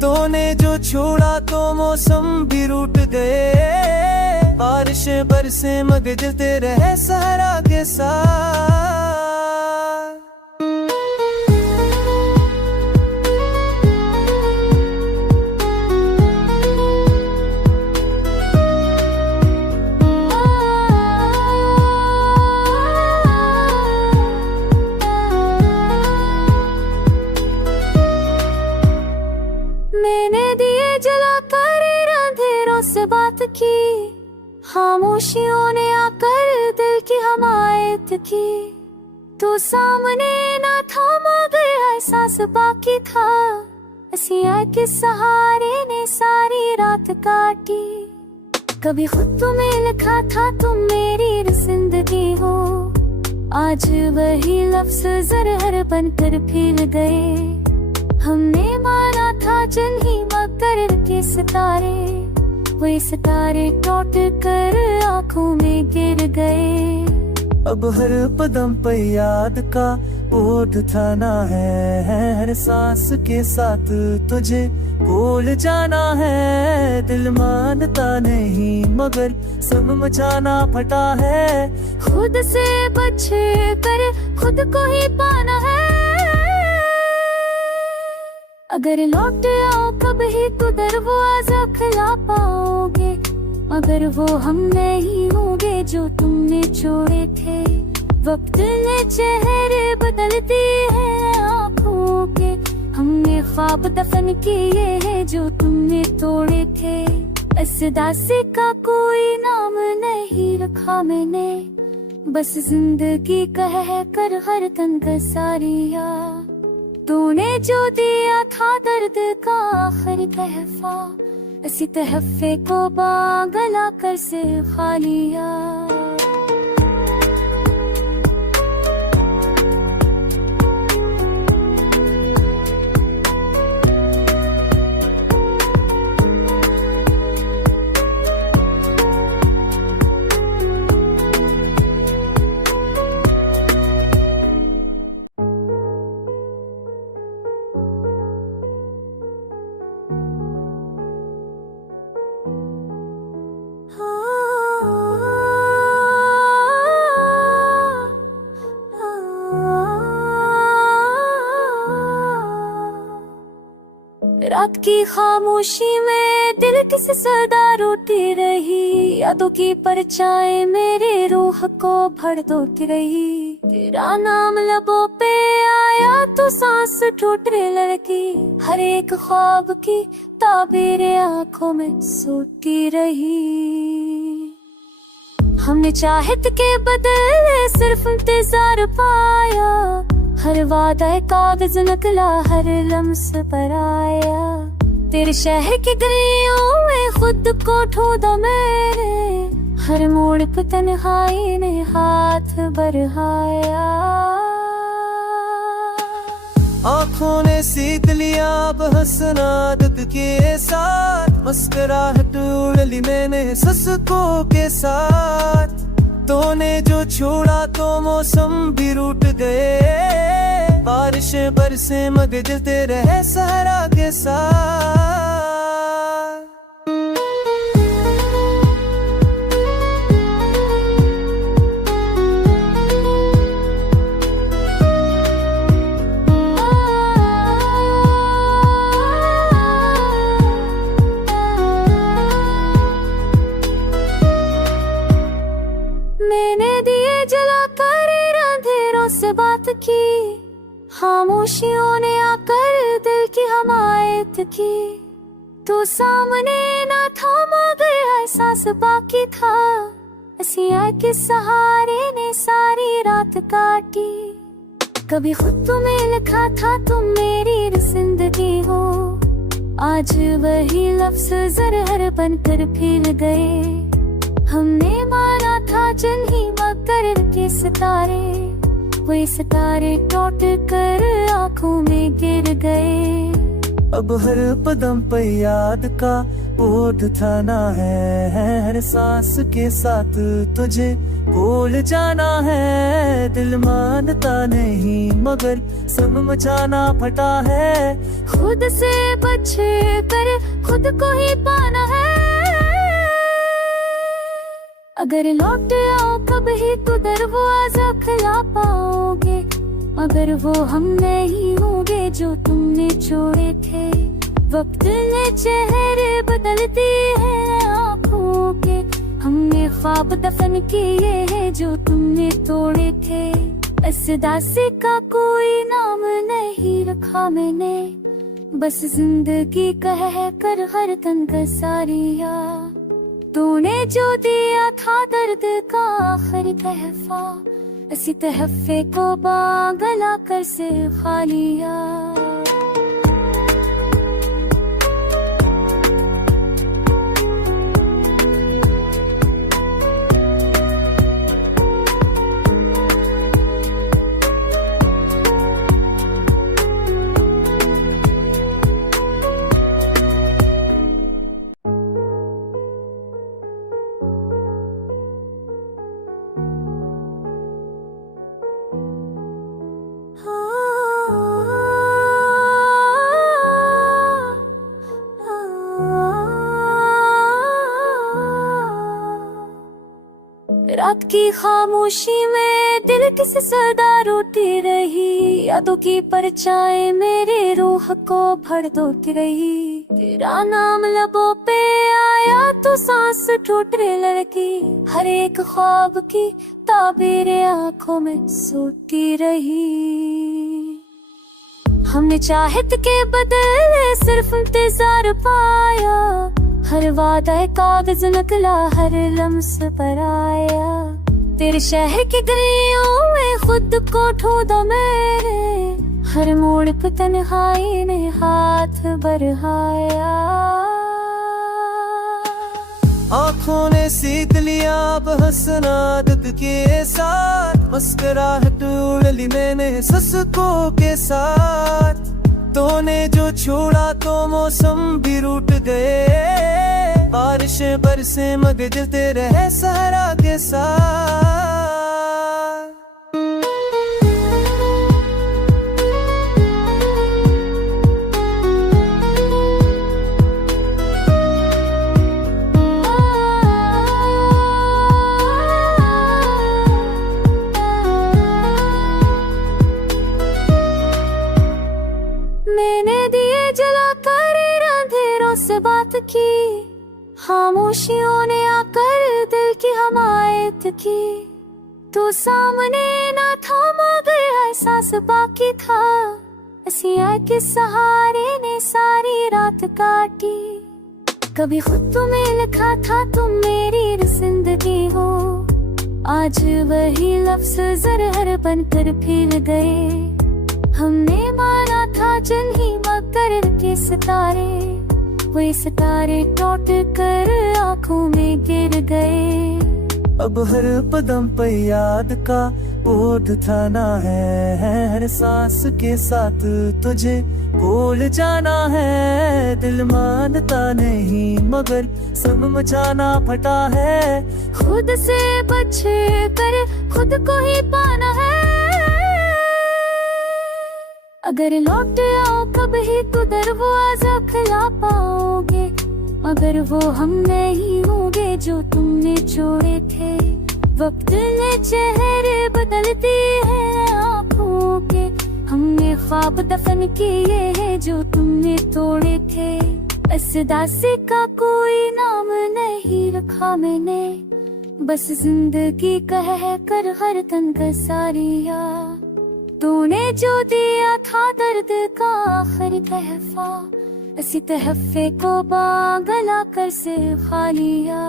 तूने जो छोड़ा तो मौसम भी रूठ गए, बारिशें बरसे मगर जलते रहे सहरा के साथ। मैंने दिए जलाकर अंधेरों से बात की, खामोशियों ने आकर दिल की हमायत की। तू सामने ना था मगर एहसास बाकी था, हंसिया के सहारे ने सारी रात काटी। कभी खुद तुम्हें लिखा था तुम मेरी जिंदगी हो, आज वही लफ्ज ज़रहर बनकर फिर गए। हमने माना था जल ही मकर के सितारे, वही सितारे टूट कर आंखों में गिर गए। अब हर कदम पे याद का ओट थाना है, हर सांस के साथ तुझे भूल जाना है। दिल मानता नहीं मगर सब मचाना फटा है। खुद से बच कर खुद को ही पाना है। अगर लौट आओ कभी तो दरवाजा खुला पाओगे, मगर वो हम नहीं होंगे जो तुमने छोड़े थे। वक्त ने चेहरे बदल दिए हैं आँखों के, हमने ख्वाब दफन किए हैं जो तुमने तोड़े थे। इस दासी का कोई नाम नहीं रखा मैंने, बस जिंदगी कह कर हर तन का सारिया। तूने जो दिया था दर्द का आखिरी तहफा, इसी तहफे को बागला कर से खा लिया। रात की खामोशी में दिल किस सदा रोती रही, यादों की परछाई मेरे रूह को भड़कती रही। तेरा नाम लबों पे आया तो सांस टूटने लगी, हर एक ख्वाब की ताबीर आंखों में सोती रही। हमने चाहत के बदले सिर्फ इंतजार पाया, हर वादा कागज नकला हर लम्स पर आया। तेरे शहर की गलियों में खुद को ढूंढा मैंने, हर मोड़ पे तन्हाई ने हाथ बढ़ाया। आँखों ने सीख लिया अब हंसना आदत के साथ, मुस्कुराहट उड़ ली मैंने सिसकों के साथ। तूने जो छोड़ा तो मौसम भी रूठ गए, बारिशें बरसे मगर जलते रहे सहरा के साथ। मैंने दिए जलाकर अंधेरों से बात की, खामोशियों ने आकर दिल की हमायत की। तू सामने ना था मगर एहसास बाकी था, हंसिया के सहारे ने सारी रात काटी। कभी खुद तुम्हें लिखा था तुम मेरी जिंदगी हो, आज वही लफ्ज ज़रहर बनकर फैल गए। हमने माना था जल ही मकर के सितारे, वही सितारे टूट कर आंखों में गिर गए। अब हर कदम पे याद का ओट थाना है, हर सांस के साथ तुझे भूल जाना है। दिल मानता नहीं मगर सब मचाना फटा है। खुद से बच कर खुद को ही पाना है। अगर लौट आओ कभी तो दरवाजा खुला पाओगे, मगर वो हम नहीं होंगे जो तुमने छोड़े थे। वक्त ने चेहरे बदल दिए हैं आँखों के, हमने ख्वाब दफन किए हैं जो तुमने तोड़े थे। इस दासी का कोई नाम नहीं रखा मैंने, बस जिंदगी कह कर हर तन का सारिया। तूने जो दिया था दर्द का आखिरी तहफा, इसी तहफे को बागला कर से खा लिया। रात की खामोशी में दिल किसी सदा रोती रही, यादों की परछाई मेरे रूह को भर दोती रही। तेरा नाम लबों पे आया तो सांस टूटने लगी, हर एक ख्वाब की ताबीर आंखों में सोती रही। हमने चाहत के बदले सिर्फ इंतजार पाया, हर वादा कागज नकला हर लम्स पर आया। तेरे शहर की गलियों में खुद को ढूंढा मेरे, हर मोड़ पे तन्हाई ने हाथ बढ़ाया। आँखों ने सीख लिया अब हंसना दुख के साथ, मुस्कुराहट उड़ ली मैंने ससुकों के साथ। तूने जो छोड़ा तो मौसम भी रूठ गए, बारिशें बरसे मगर जलते रहे सहरा के साथ। मैंने दिए जलाकर अंधेरों से बात की, खामोशियों ने आकर दिल की हमायत की। तू सामने ना था मगर एहसास बाकी था, हंसिया के सहारे ने सारी रात काटी। कभी खुद तुम्हें लिखा था तुम मेरी जिंदगी हो, आज वही लफ्ज ज़रहर बनकर फिर गए। हमने माना था जल ही मकर के सितारे, वही सितारे टूट कर आंखों में गिर गए। अब हर कदम पे याद का बोझ उठाना है, हर सांस के साथ तुझे भूल जाना है। दिल मानता नहीं मगर सब मचाना फटा है, खुद से बच कर खुद को ही पाना है। अगर लौट आओ कभी तो दरवाजा खुला पाओगे, मगर वो हम नहीं होंगे जो तुमने छोड़े थे। वक्त ने चेहरे बदलती है आँखों के, हमने ख्वाब दफन किए हैं जो तुमने तोड़े थे। इस दासी का कोई नाम नहीं रखा मैंने, बस जिंदगी कह कर हर तन का सारिया। तूने जो दिया था दर्द का आखिरी तहफा, इसी तहफे को बागला कर से खा लिया।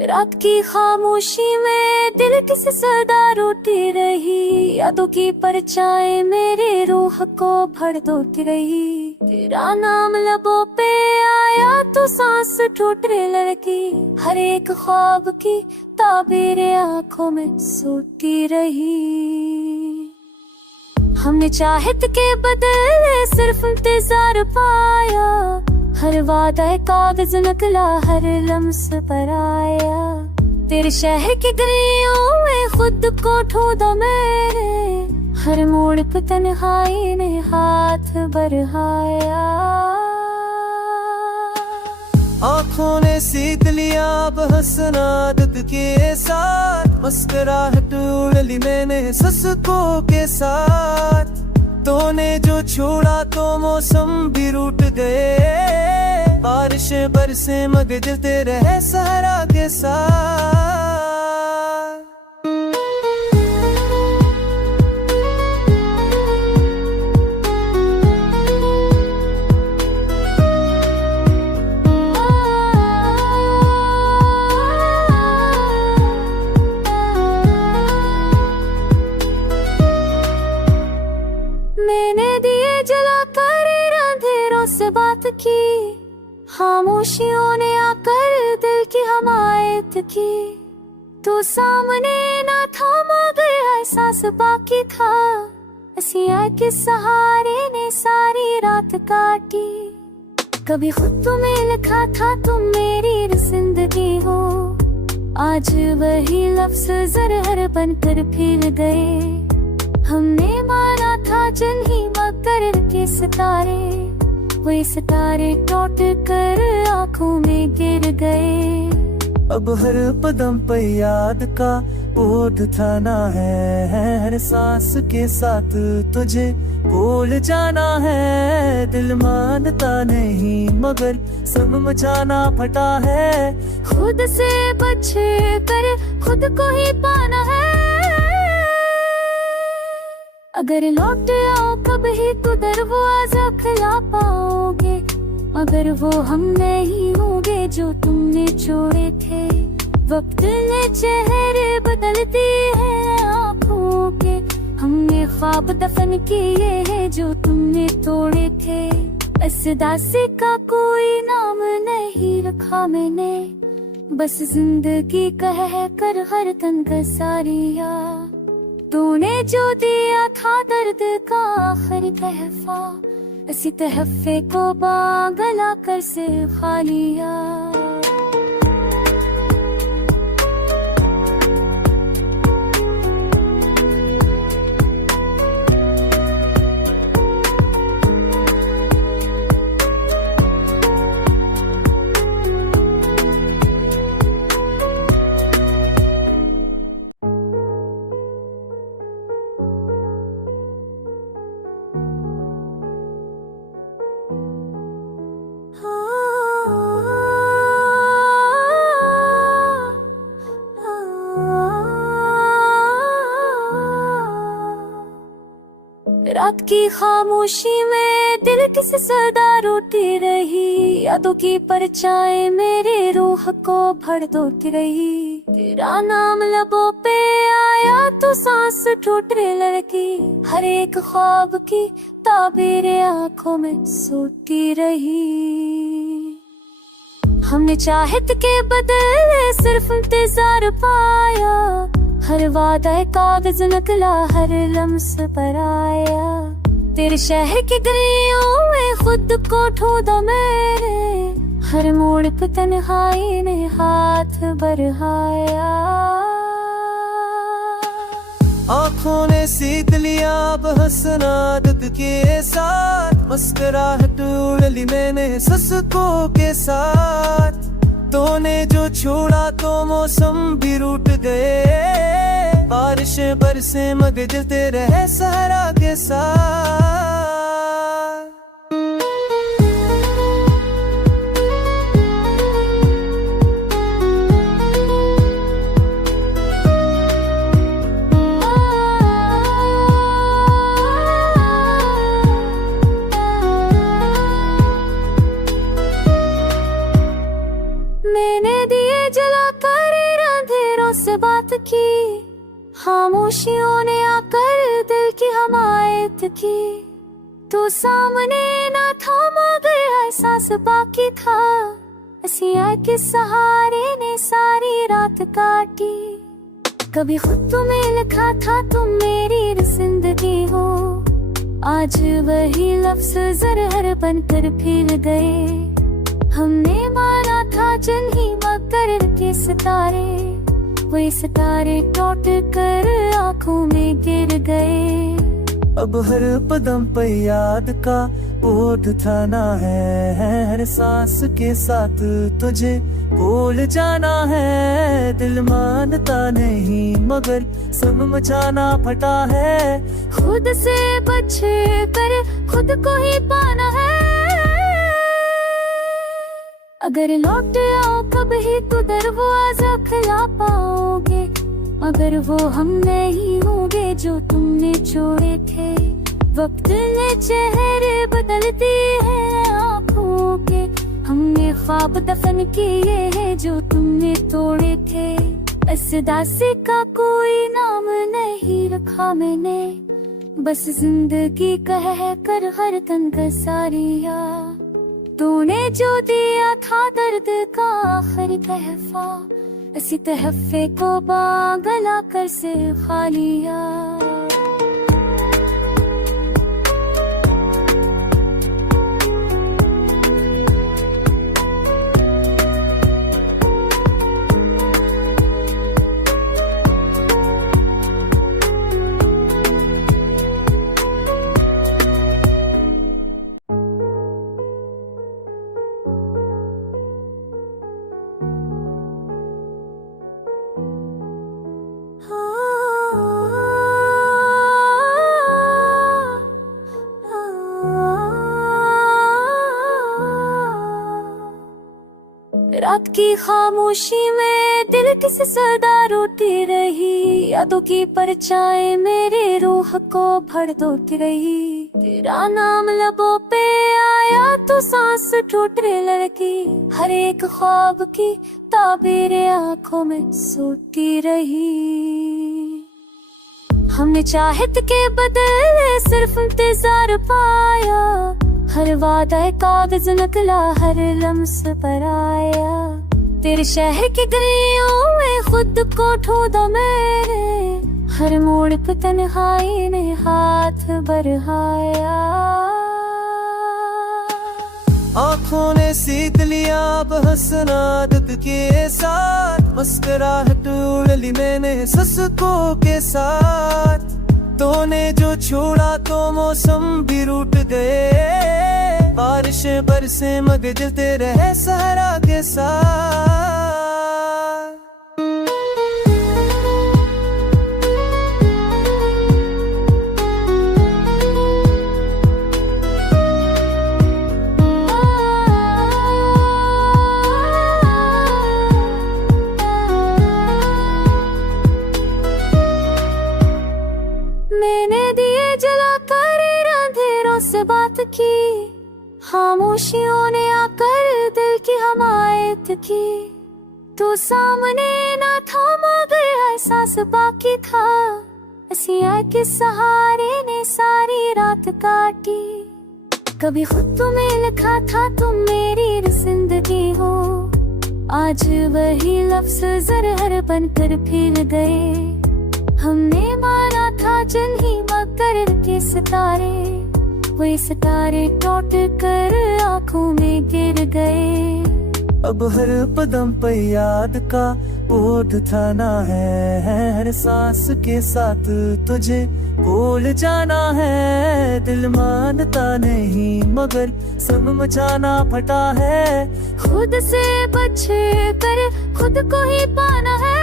रात की खामोशी में दिल किसी सदा रोती रही, यादों की परछाई मेरे रूह को भर दोती रही। तेरा नाम लबों पे आया तो सांस टूटने लगी, हर एक ख्वाब की ताबीर आंखों में सोती रही। हमने चाहत के बदले सिर्फ इंतजार पाया, हर वादा कागज नकला हर लम्स पर आया। तेरे शहर की गलियों में खुद को ढूंढा मेरे, हर मोड़ पे तन्हाई ने हाथ बढ़ाया। आँखों ने सीख लिया अब हंसना दुख के साथ, मुस्कुराहट उड़ ली मैंने ससुकों के साथ। तूने जो छोड़ा तो मौसम भी रूठ गए, बारिशें बरसे मगर जलते रहे सहरा के साथ। मैंने दिए जलाकर से बात की, खामोशियों ने आकर दिल की हमायत की। तू सामने ना था मगर एहसास बाकी था, हंसिया के सहारे ने सारी रात काटी। कभी खुद तुम्हें लिखा था तुम मेरी जिंदगी हो, आज वही लफ्ज ज़रहर बनकर फिर गए। हमने माना था जन ही मकर के सितारे, वही सितारे टूट कर आंखों में गिर गए। अब हर कदम पे याद का बोझ उठाना है, हर सांस के साथ तुझे भूल जाना है। दिल मानता नहीं मगर सब मचाना फटा है, खुद से बच कर खुद को ही पाना है। अगर लौट आओ कभी तो दरवाजा खुला पाओगे, मगर वो हम नहीं होंगे जो तुमने छोड़े थे। वक्त ने चेहरे बदल दिए हैं आँखों के, हमने ख्वाब दफन किए हैं जो तुमने तोड़े थे। इस दासी का कोई नाम नहीं रखा मैंने, बस जिंदगी कह कर हर तन का सारिया। तूने जो दिया था दर्द का आखिरी तहफा, इसी तहफे को बागला कर से खा लिया। रात की खामोशी में दिल किसी सदा रोती रही, यादों की परछाई मेरे रूह को भड़कती रही। तेरा नाम लबों पे आया तो सांस टूटने लगी, हर एक ख्वाब की ताबीर आंखों में सोती रही। हमने चाहत के बदले सिर्फ इंतजार पाया, हर वादा कागज नकला हर लम्स पर आया। तेरे शहर की गलियों में खुद को ढूंढा मैंने, हर मोड़ पे तन्हाई ने हाथ बढ़ाया। आँखों ने सीख लिया अब हंसना आदत के साथ, मुस्कुराहट उड़ ली मैंने ससुकों के साथ। तूने जो छोड़ा तो मौसम भी रूठ गए, बारिशें बरसे मगर जलते रहे सहरा के साथ। मैंने दिए जलाकर अंधेरों से बात की, खामोशियों ने आकर दिल की हमायत की। तू सामने ना था मगर एहसास बाकी था, हंसिया के सहारे ने सारी रात काटी। कभी खुद तुम्हें लिखा था तुम मेरी जिंदगी हो, आज वही लफ्ज ज़रहर बनकर फिर गए। हमने माना था जन ही मकर के सितारे, वही सितारे टूट कर आंखों में गिर गए। अब हर कदम पे याद का बोझ उठाना है, हर सांस के साथ तुझे भूल जाना है। दिल मानता नहीं मगर सब मचाना फटा है, खुद से बच कर खुद को ही पाना है। अगर लौट आओ कभी तो दरवाजा खुला पाओगे, मगर वो हम नहीं होंगे जो तुमने छोड़े थे। वक्त ने चेहरे बदल दिए हैं आँखों के, हमने ख्वाब दफन किए हैं जो तुमने तोड़े थे। इस दासी का कोई नाम नहीं रखा मैंने, बस जिंदगी कह कर हर तन का सारिया। तूने जो दिया था दर्द का आखिरी तहफा, इसी तहफे को बागला कर से खा लिया। रात की खामोशी में दिल किसी सदा रोती रही, यादों की परछाई मेरी रूह को भर दोती रही। तेरा नाम लबों पे आया तो सांस टूटने लगी, हर एक ख्वाब की ताबीर आंखों में सोती रही। हमने चाहत के बदले सिर्फ इंतजार पाया, हर वादा कागज नकला हर लम्स पर आया। तेरे शहर की गलियों में खुद को ढूंढा मेरे, हर मोड़ पे तन्हाई ने हाथ बढ़ाया। आँखों ने सीख लिया अब हंसना दुख के साथ, मुस्कुराहट उड़ ली मैंने ससुकों के साथ। तूने जो छोड़ा तो मौसम भी रूठ गए, बारिशें बरसे मगर जलते रहे सहरा के साथ। मैंने दिए जलाकर अंधेरों से बात की, खामोशियों ने आकर दिल की हमायत की। तू सामने ना था मगर एहसास बाकी था, हंसिया के सहारे ने सारी रात काटी। कभी खुद तुम्हें लिखा था तुम मेरी जिंदगी हो, आज वही लफ्ज ज़रहर बनकर फिर गए। हमने मारा था जल ही मकर के सितारे, वही सितारे टूट कर आंखों में गिर गए। अब हर कदम पे याद का ओढ़ थाना है, हर सांस के साथ तुझे भूल जाना है। दिल मानता नहीं मगर सब मचाना फटा है, खुद से बच कर खुद को ही पाना है।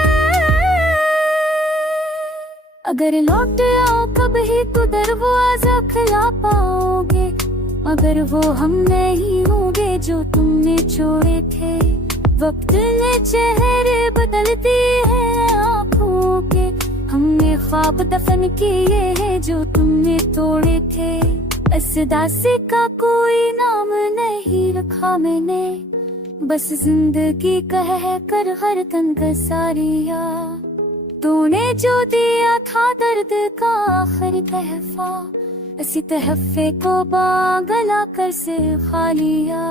अगर लौट आओ कभी तो दरवाजा खुला पाओगे, मगर वो हम नहीं होंगे जो तुमने छोड़े थे। वक्त ने चेहरे बदलती है आँखों के, हमने ख्वाब दफन किए हैं जो तुमने तोड़े थे। इस दासी का कोई नाम नहीं रखा मैंने, बस जिंदगी कह कर हर तन का सारिया। तूने जो दिया था दर्द का आखिरी तहफा, इसी तहफे को बागला कर से खा लिया।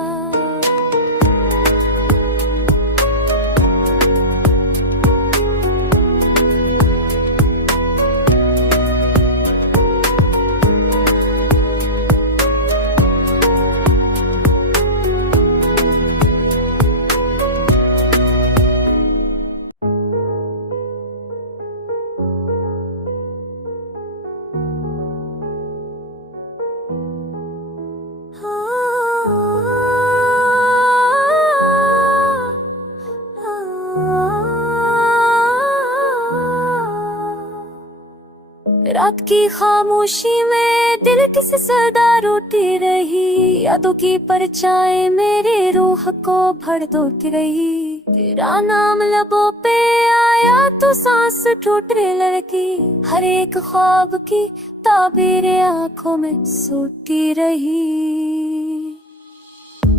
रात की खामोशी में दिल किसी सदा रोती रही, यादों की परछाई मेरी रूह को भर दोती रही। तेरा नाम लबों पे आया तो सांस टूटने लगी, हर एक ख्वाब की ताबीर आंखों में सोती रही।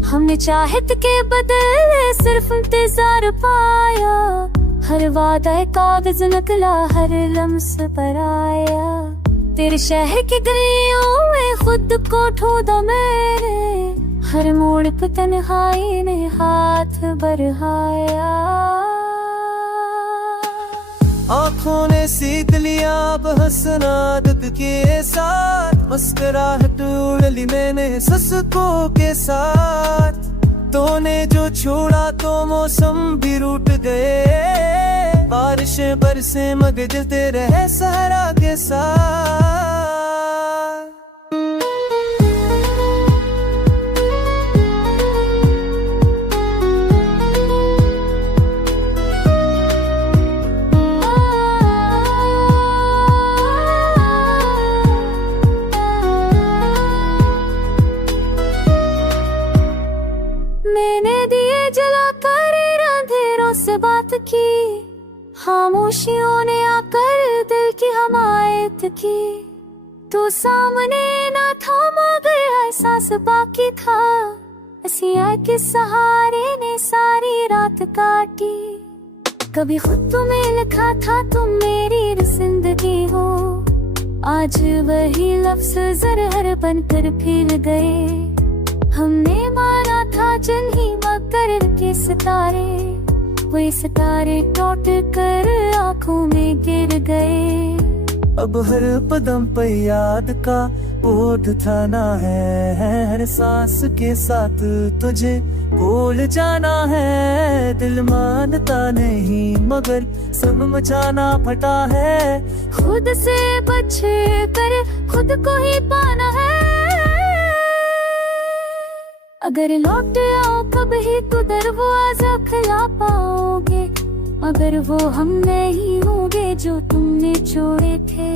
हमने चाहत के बदले सिर्फ इंतजार पाया, हर वादा कागज नकला हर लम्स पर आया। तेरे शहर की गलियों में खुद को ढूंढा मेरे, हर मोड़ पे तन्हाई ने हाथ बढ़ाया। आँखों ने सीख लिया अब हंसना आदत के साथ, मुस्कुराहट उड़ ली मैंने ससुकों के साथ। तूने जो छोड़ा तो मौसम भी रूठ गए, बारिशें बरसे मगर जलते रहे सहरा के साथ। मैंने दिए जलाकर अंधेरों से बात की, खामोशियों ने आकर दिल की हमायत की। तू सामने ना था मगर एहसास बाकी था, हंसिया के सहारे ने सारी रात काटी। कभी खुद तुम्हें लिखा था तुम मेरी जिंदगी हो, आज वही लफ्ज ज़रहर बनकर फिर गए। हमने माना था जन ही मकर के सितारे, वही सितारे टूट कर आंखों में गिर गए। अब हर कदम पे याद का बोझ उठाना है, हर सांस के साथ तुझे भूल जाना है। दिल मानता नहीं मगर सब मचाना फटा है, खुद से बच कर खुद को ही पाना है। अगर लौट आओ कभी तो दरवाजा खुला पाओगे, मगर वो हम नहीं होंगे जो तुमने छोड़े थे।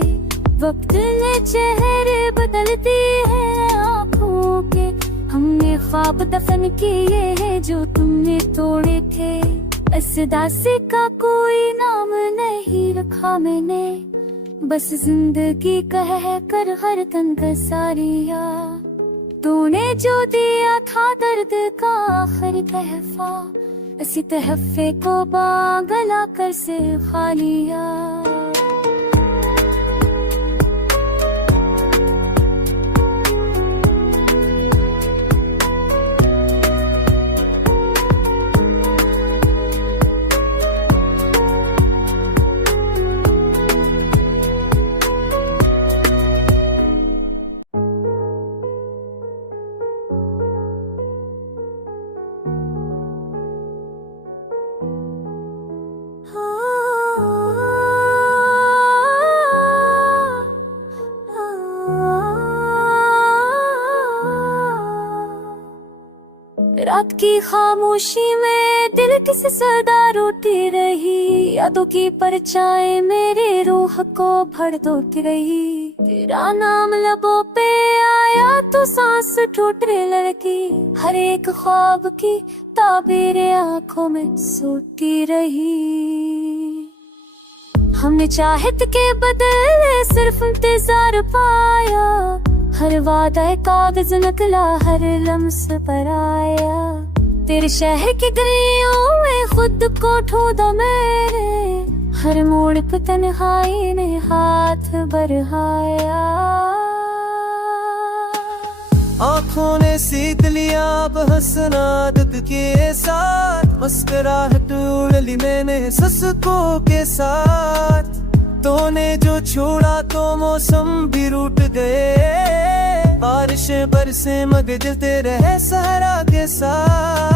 वक्त ने चेहरे बदल दिए हैं आँखों के, हमने ख्वाब दफन किए हैं जो तुमने तोड़े थे। इस दासी का कोई नाम नहीं रखा मैंने, बस जिंदगी कह कर हर तन का सारिया। तूने जो दिया था दर्द का आखिरी तहफा, इसी तहफे को बागला कर से खा लिया। रात की खामोशी में दिल किसी सदा रोती रही, यादों की परछाई मेरे रूह को भड़कती रही। तेरा नाम लबों पे आया तो सांस टूटने लगी, हर एक ख्वाब की ताबीर आंखों में सोती रही। हमने चाहत के बदले सिर्फ इंतजार पाया, हर वादा कागज नकला हर लम्स पर आया। तेरे शहर की गलियों में खुद को ढूंढा मैंने, हर मोड़ पे तन्हाई ने हाथ बढ़ाया। आँखों ने सीख लिया अब हंसना आदत के साथ, मुस्कुराहट उड़ ली मैंने ससुकों के साथ। तूने जो छोड़ा तो मौसम भी रूठ गए, बारिशें बरसे मगर जलते रहे सहरा के साथ।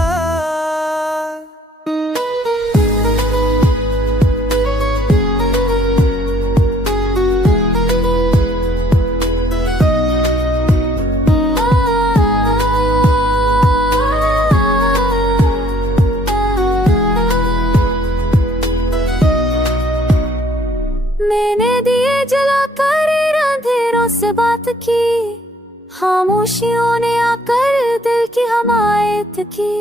मैंने दिए जलाकर अंधेरों से बात की, खामोशियों ने आकर दिल की हमायत की।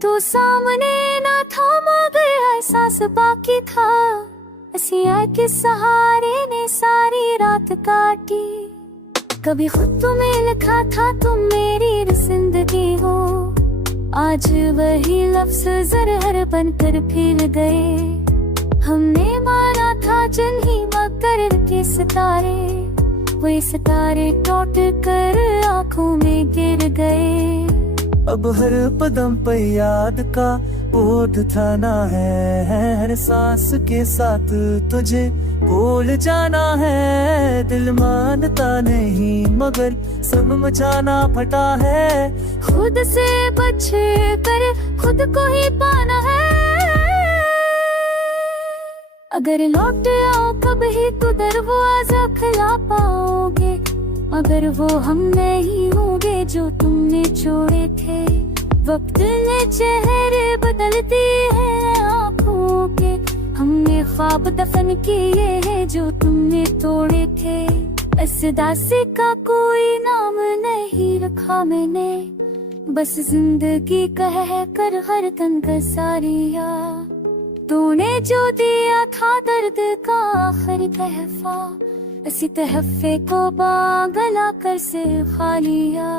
तू सामने ना था मगर एहसास बाकी था, हंसिया के सहारे ने सारी रात काटी। कभी खुद तुम्हें लिखा था तुम मेरी जिंदगी हो, आज वही लफ्ज ज़रहर बनकर फिर गए। हमने माना था जन ही मकर के सितारे, वही सितारे टूट कर आंखों में गिर गए। अब हर कदम पे याद का बोध थाना है, हर सांस के साथ तुझे भूल जाना है। दिल मानता नहीं मगर सब मचाना फटा है। खुद से बच कर खुद को ही पाना है। अगर लौट आओ कभी तो दरवाजा खिला पाओगे, मगर वो हम नहीं होंगे जो तुमने छोड़े थे। वक्त ने चेहरे बदल दिए हैं आँखों के, हमने ख्वाब दफन किए हैं जो तुमने तोड़े थे। इस दासी का कोई नाम नहीं रखा मैंने, बस जिंदगी कह कर हर तन का सारिया। तूने जो दिया था दर्द का आखिरी तहफा, इसी तहफे को बागला कर से खा लिया।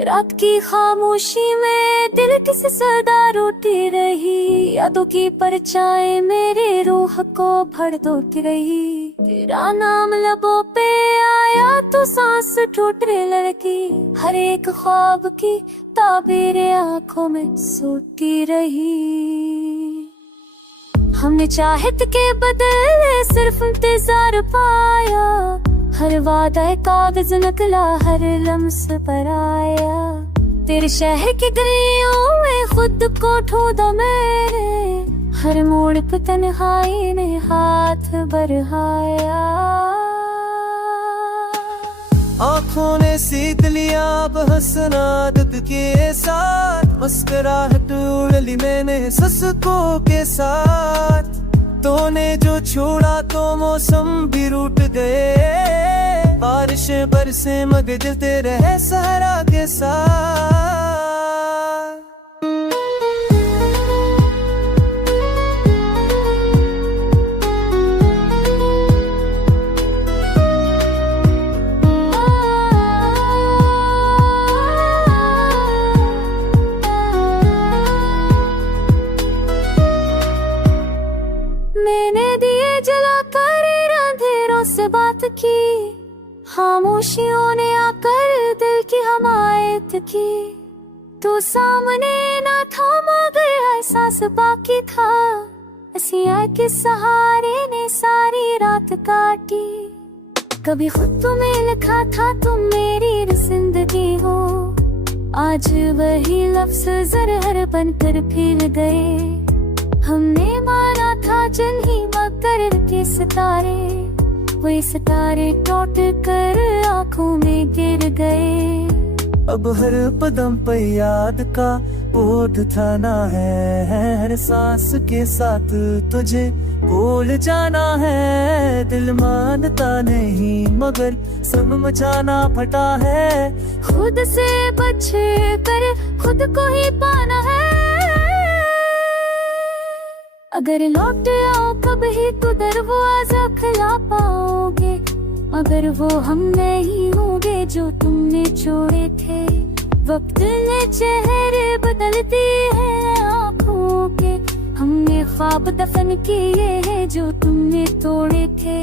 रात की खामोशी में दिल किसी सदा रोती रही, यादों की परछाई मेरे रूह को भर दोती रही। तेरा नाम लबों पे आया तो सांस टूटने लगी, हर एक ख्वाब की ताबीर आंखों में सोती रही। हमने चाहत के बदले सिर्फ इंतजार पाया, हर वादा कागज नकला हर लम्स पर आया। तेरे शहर की गलियों में खुद को ढूंढा मेरे, हर मोड़ पे तन्हाई ने हाथ बढ़ाया। आँखों ने सीख लिया अब हंसना दुख के साथ, मुस्कुराहट उड़ ली मैंने ससुकों के साथ। तूने जो छोड़ा तो मौसम भी रूठ गए, बारिशें बरसे मगर दिल तेरे है सहरा के साथ। मैंने दिए जलाकर अंधेरों से बात की, खामोशियों ने आकर दिल की हमायत की। तू सामने ना था मगर एहसास बाकी था, हंसिया के सहारे ने सारी रात काटी। कभी खुद तुम्हें लिखा था तुम मेरी जिंदगी हो, आज वही लफ्ज ज़रहर बनकर फिर गए। हमने माना था जन ही मकर के सितारे, वही सितारे टूट कर आंखों में गिर गए। अब हर कदम पे याद का बोध थाना है, हर सांस के साथ तुझे भूल जाना है। दिल मानता नहीं मगर सब मचाना फटा है। खुद से बच कर खुद को ही पाना है। अगर लौट आओ कभी तो दरवाजा खिला पाओगे, मगर वो हम नहीं होंगे जो तुमने छोड़े थे। वक्त ने चेहरे बदल दिए हैं आँखों के, हमने ख्वाब दफन किए हैं जो तुमने तोड़े थे।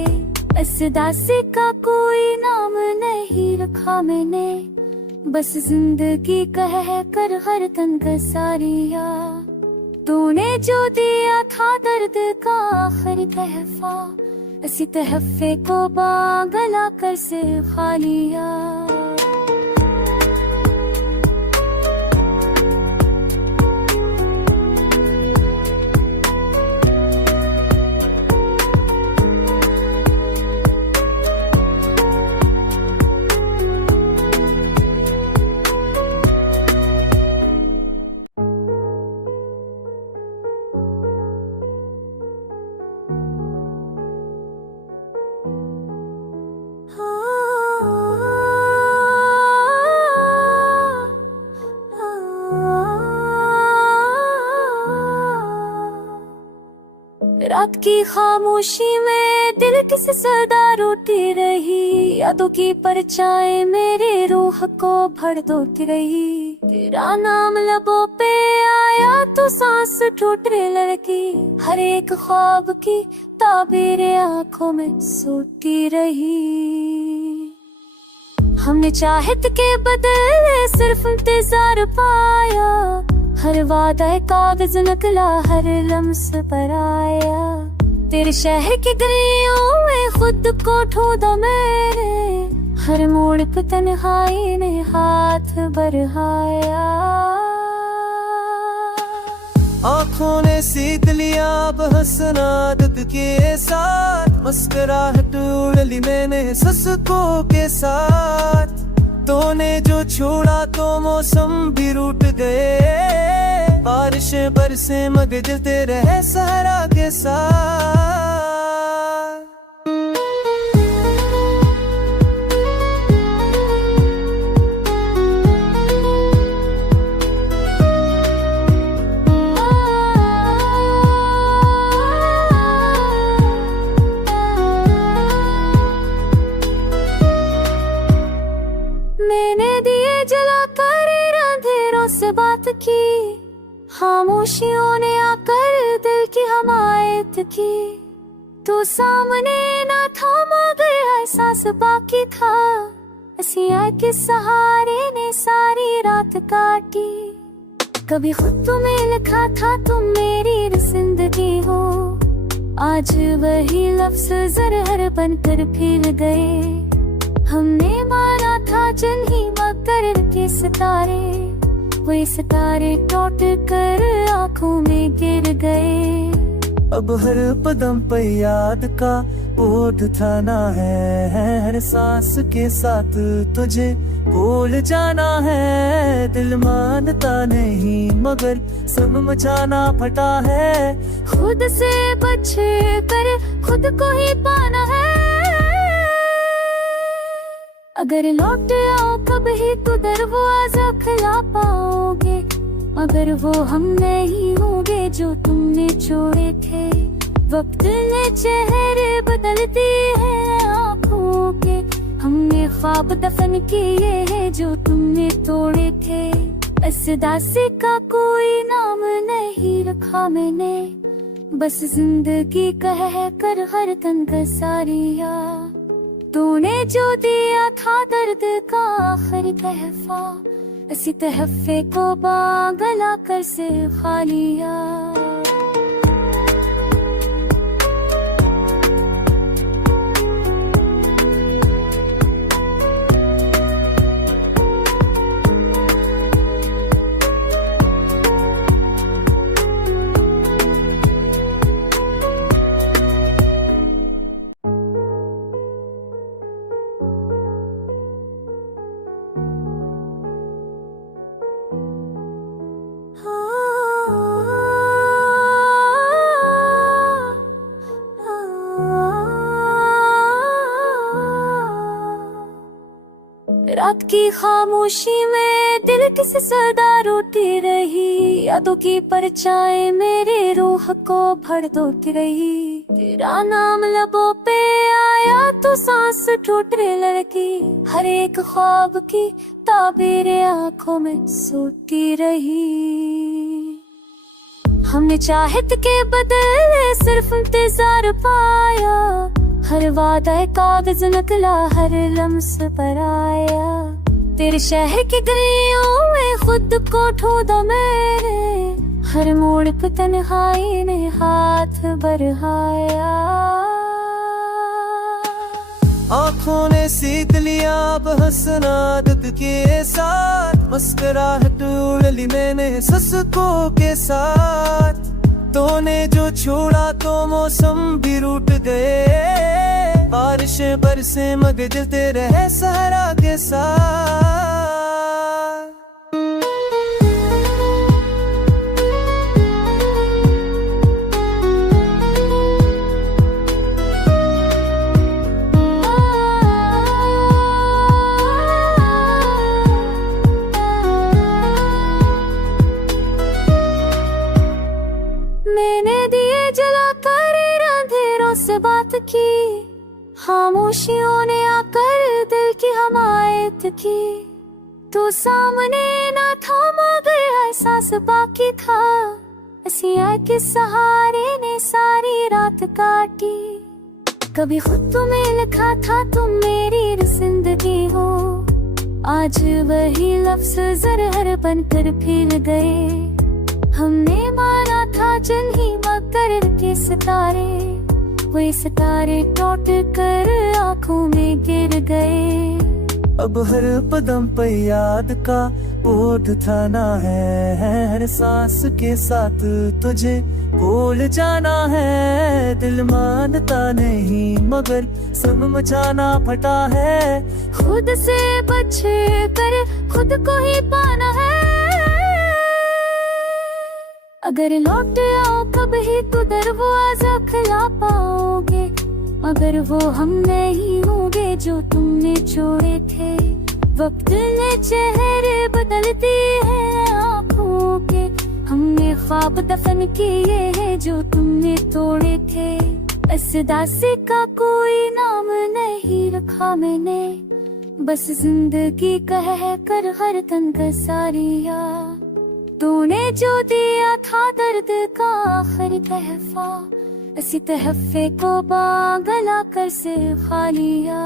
इस दासी का कोई नाम नहीं रखा मैंने, बस जिंदगी कह कर हर तन का सारिया। तूने जो दिया था दर्द का आखिरी तहफा, इसी तहफे को बागला कर से खा लिया। रात की खामोशी में दिल किसी सदा रोती रही, यादों की परछाई मेरी रूह को भर दोती रही। तेरा नाम लबों पे आया तो सांस टूटने लगी, हर एक ख्वाब की ताबीर आंखों में सोती रही। हमने चाहत के बदले सिर्फ इंतजार पाया, हर वादा कागज नकला हर लम्स पर आया। तेरे शहर की गलियों में खुद को ढूंढा मेरे, हर मोड़ पे तन्हाई ने हाथ बढ़ाया। आँखों ने सीख लिया अब हंसना आदत के साथ, मुस्कुराहट उड़ ली मैंने ससुकों के साथ। तूने जो छोड़ा तो मौसम भी रूठ गए, बारिशें बरसे मगर दिल तेरे सहरा के साथ। मैंने दिए जलाकर अंधेरों से बात की, खामोशियों ने आकर दिल की हमायत की। तू सामने ना था मगर एहसास बाकी था, हंसिया के सहारे ने सारी रात काटी। कभी खुद तुम्हें लिखा था तुम मेरी जिंदगी हो, आज वही लफ्ज ज़रहर बनकर फिर गए। हमने माना था जल ही मकर के सितारे, वही सितारे टूट कर आंखों में गिर गए। अब हर कदम पे याद का ओढ़ थाना है, हर सांस के साथ तुझे भूल जाना है। दिल मानता नहीं मगर सब मचाना फटा है, खुद से बच कर खुद को ही पाना है। अगर लौट आओ कभी तो दरवाजा खुला पाओगे, मगर वो हम नहीं होंगे जो तुमने छोड़े थे। वक्त ने चेहरे बदल दिए हैं आँखों के, हमने ख्वाब दफन किए हैं जो तुमने तोड़े थे। इस दासी का कोई नाम नहीं रखा मैंने, बस जिंदगी कह कर हर तन का सारिया। तूने जो दिया था दर्द का आखिरी तहफा, इसी तहफे को बागला कर से खा लिया। रात की खामोशी में दिल किसी सदा रोती रही, यादों की परछाई मेरी रूह को भर दोती रही। तेरा नाम लबों पे आया तो सांस टूटने लगी, हर एक ख्वाब की ताबीर आंखों में सोती रही। हमने चाहत के बदले सिर्फ इंतजार पाया, हर वादा कागज नकला हर लम्स पर आया। तेरे शहर की गलियों में खुद को ढूंढा मेरे, हर मोड़ पे तन्हाई ने हाथ बढ़ाया। आँखों ने सीख लिया अब हंसना आदत के साथ, मुस्कुराहट उड़ ली मैंने ससुकों के साथ। तूने जो छोड़ा तो मौसम भी रूठ गए, बारिशें बरसे मगर दिल तेरे सहरा के साथ। मैंने दिए जलाकर से बात की, खामोशियों ने आकर दिल की हमायत की। तू सामने ना था मगर एहसास बाकी था, हंसिया के सहारे ने सारी रात काटी। कभी खुद तुम्हें लिखा था तुम मेरी जिंदगी हो, आज वही लफ्ज ज़रहर बनकर फैल गए। हमने माना था जल ही मकर के सितारे, वही सितारे टूट कर आंखों में गिर गए। अब हर कदम पे याद का बोझ उठाना है, हर सांस के साथ तुझे भूल जाना है। दिल मानता नहीं मगर सब मचाना फटा है, खुद से बच कर खुद को ही पाना है। अगर लौट आओ कभी तो दरवाजा खिला पाओगे, मगर वो हम नहीं होंगे जो तुमने छोड़े थे। वक्त ने चेहरे बदलती है आँखों के, हमने ख्वाब दफन किए हैं जो तुमने तोड़े थे। इस दासी का कोई नाम नहीं रखा मैंने, बस जिंदगी कह कर हर तन का सारिया। तूने जो दिया था दर्द का आखिरी तहफा, इसी तहफे को बागला कर से खा लिया।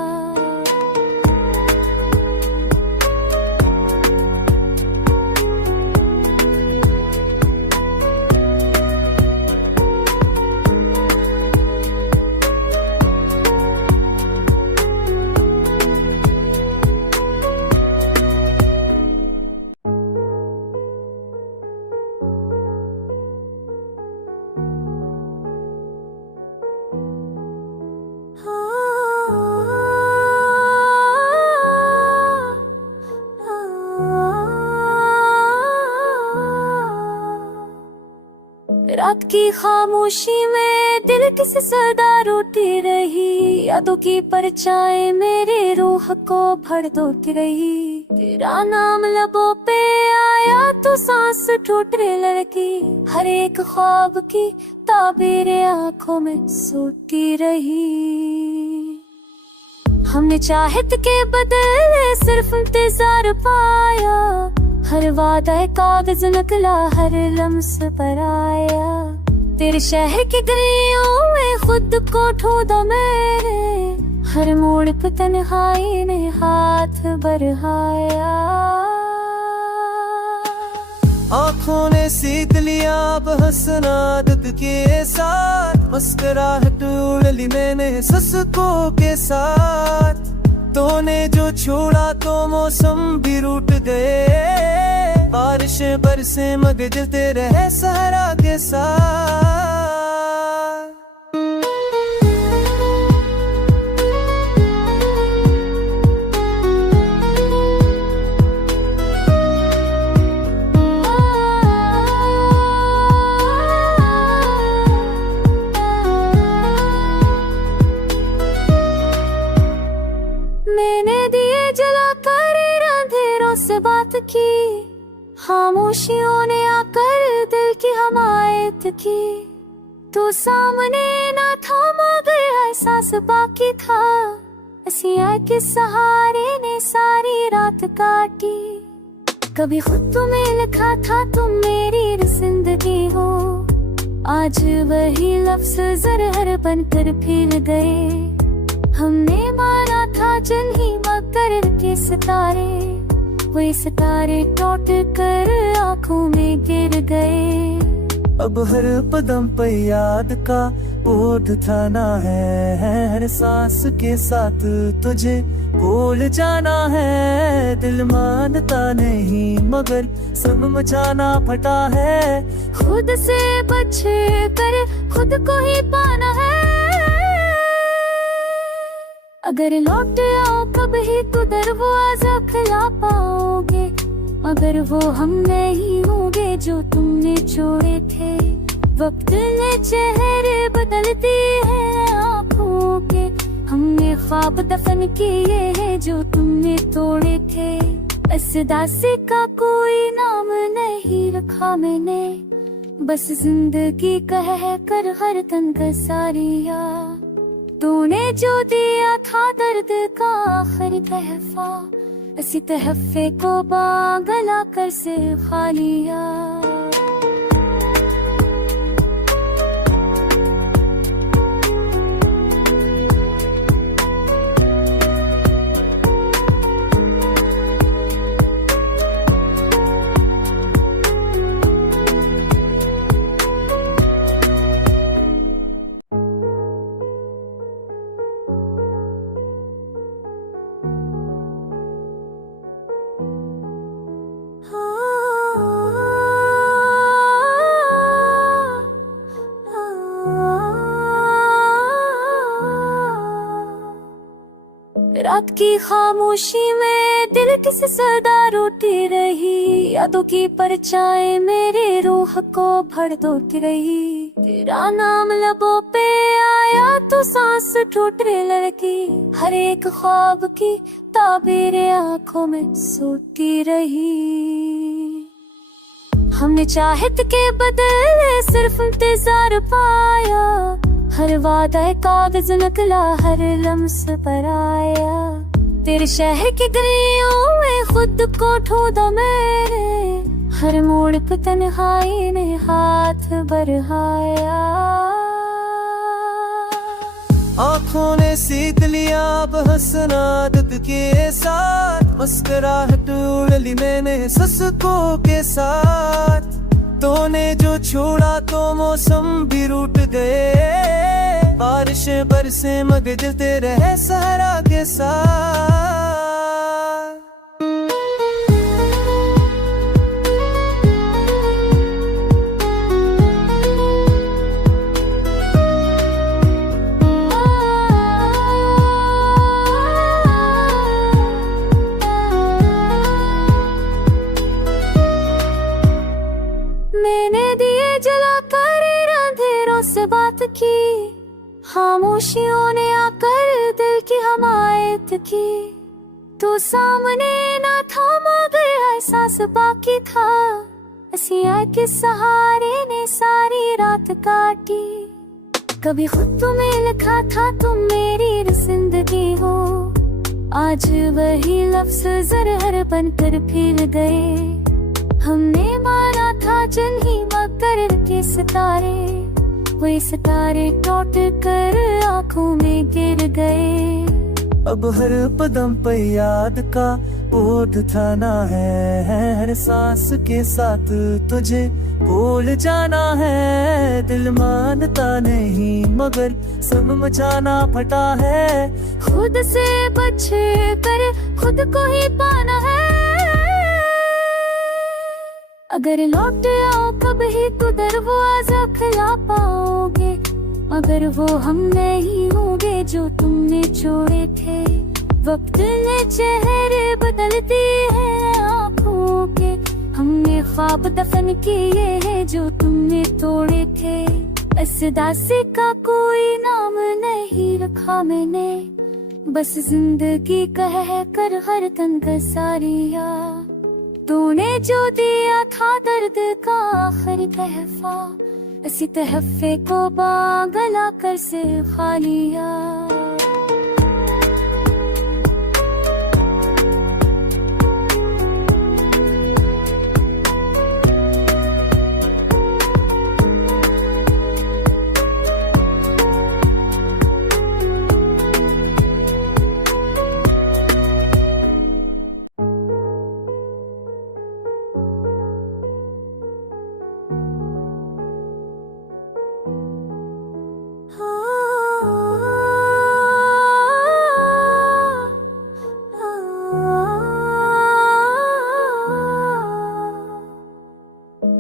रात की खामोशी में दिल किसी सदा रोती रही, यादों की परछाई मेरे रूह को भर दोती रही। तेरा नाम लबों पे आया तो सांस टूटने लगी, हर एक ख्वाब की ताबीर आंखों में सोती रही। हमने चाहत के बदले सिर्फ इंतजार पाया, हर वादा कागज नकला हर लम्स पर आया। तेरे शहर की गलियों में खुद को ढूंढा मेरे, हर मोड़ पे तन्हाई ने हाथ बढ़ाया। आँखों ने सीख लिया अब हंसना आदत के साथ, मुस्कुराहट उड़ ली मैंने सिसकों के साथ। तूने जो छोड़ा तो मौसम भी रूठ गए, बारिशें बरसे मगर जलते रहे सहरा के साथ। मैंने दिए जलाकर अंधेरों से बात की, खामोशियों ने आकर दिल की हमायत की। तू सामने ना था मगर एहसास बाकी था, हंसिया के सहारे ने सारी रात काटी। कभी खुद तुम्हें लिखा था तुम मेरी जिंदगी हो, आज वही लफ्ज ज़रहर बनकर फैल गए। हमने माना था जल ही मकर के सितारे, वही सितारे टूट कर आंखों में गिर गए। अब हर कदम पे याद का बोझ उठाना है, हर सांस के साथ तुझे भूल जाना है। दिल मानता नहीं मगर सब मचाना फटा है, खुद से बच कर खुद को ही पाना है। अगर लौट आओ कभी तो दरवाजा खिला पाओगे, मगर वो हम नहीं होंगे जो तुमने छोड़े थे। वक्त ने चेहरे बदलती है आँखों के, हमने ख्वाब दफन किए हैं जो तुमने तोड़े थे। इस दासी का कोई नाम नहीं रखा मैंने, बस जिंदगी कह कर हर तन का सारिया। तूने जो दिया था दर्द का आखिरी तहफा, इसी तहफे को बागला कर से खा लिया। रात की खामोशी में दिल किसी सदा रोती रही, यादों की परछाई मेरी रूह को भर दोती रही। तेरा नाम लबों पे आया तो सांस टूटने लगी, हर एक ख्वाब की ताबीर आंखों में सोती रही। हमने चाहत के बदले सिर्फ इंतजार पाया, हर वादा कागज नकला हर लम्स पर आया। तेरे शहर की गलियों में खुद को ढूंढा मेरे, हर मोड़ पे तन्हाई ने हाथ बढ़ाया। आँखों ने सीख लिया अब हंसना आदत के साथ, मुस्कुराहट उड़ ली मैंने ससुकों के साथ। तूने जो छोड़ा तो मौसम भी रूठ गए, बारिशें बरसे मगर जलते रहे सहरा के साथ। मैंने दिए जलाकर अंधेरों से बात की, खामोशियों ने आकर दिल की हमायत की। तू सामने ना था मगर एहसास बाकी था, हंसिया के सहारे ने सारी रात काटी। कभी खुद तुम्हें लिखा था तुम मेरी जिंदगी हो, आज वही लफ्ज ज़रहर बनकर फिर गए। हमने माना था जल ही मकर के सितारे, वही सितारे टूट कर आंखों में गिर गए। अब हर कदम पे याद का बोझ उठाना है, हर सांस के साथ तुझे भूल जाना है। दिल मानता नहीं मगर सब मचाना फटा है, खुद से बच कर खुद को ही पाना है। अगर लौट आओ कब ही तो दरवाजा खुला पाओगे, मगर वो हम नहीं होंगे जो तुमने छोड़े थे। वक्त ने चेहरे बदल दिए हैं आँखों के, हमने ख्वाब दफन किए हैं जो तुमने तोड़े थे। इस दासी का कोई नाम नहीं रखा मैंने, बस जिंदगी कह कर हर तन का सारिया। तूने जो दिया था दर्द का आखिरी तहफा, इसी तहफे को बागला कर से खा लिया।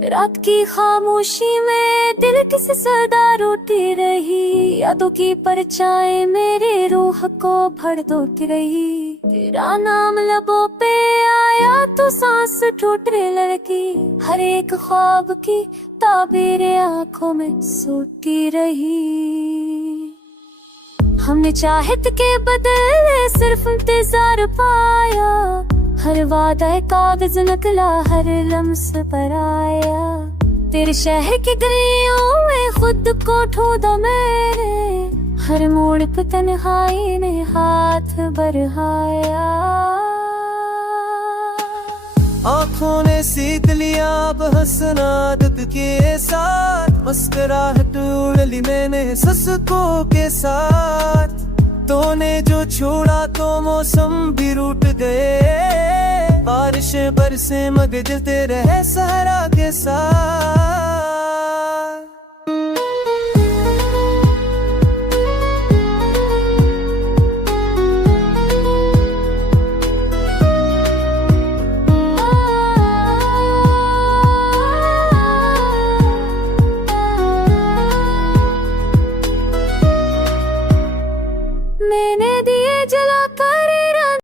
रात की खामोशी में दिल किसी सदा रोती रही, यादों की परछाई मेरी रूह को भर दोती रही। तेरा नाम लबों पे आया तो सांस टूटने लगी, हर एक ख्वाब की ताबीर आंखों में सोती रही। हमने चाहत के बदले सिर्फ इंतजार पाया, हर वादा कागज नकला हर लम्स पर आया। तेरे शहर की गलियों में खुद को ढूंढा मेरे, हर मोड़ पे तन्हाई ने हाथ बढ़ाया। आँखों ने सीख लिया अब हंसना आदत के साथ, मुस्कुराहट उड़ ली मैंने ससुकों के साथ। तूने जो छोड़ा तो मौसम भी रूठ गए, बारिशें बरसे मगर जलते रहे सहरा के साथ।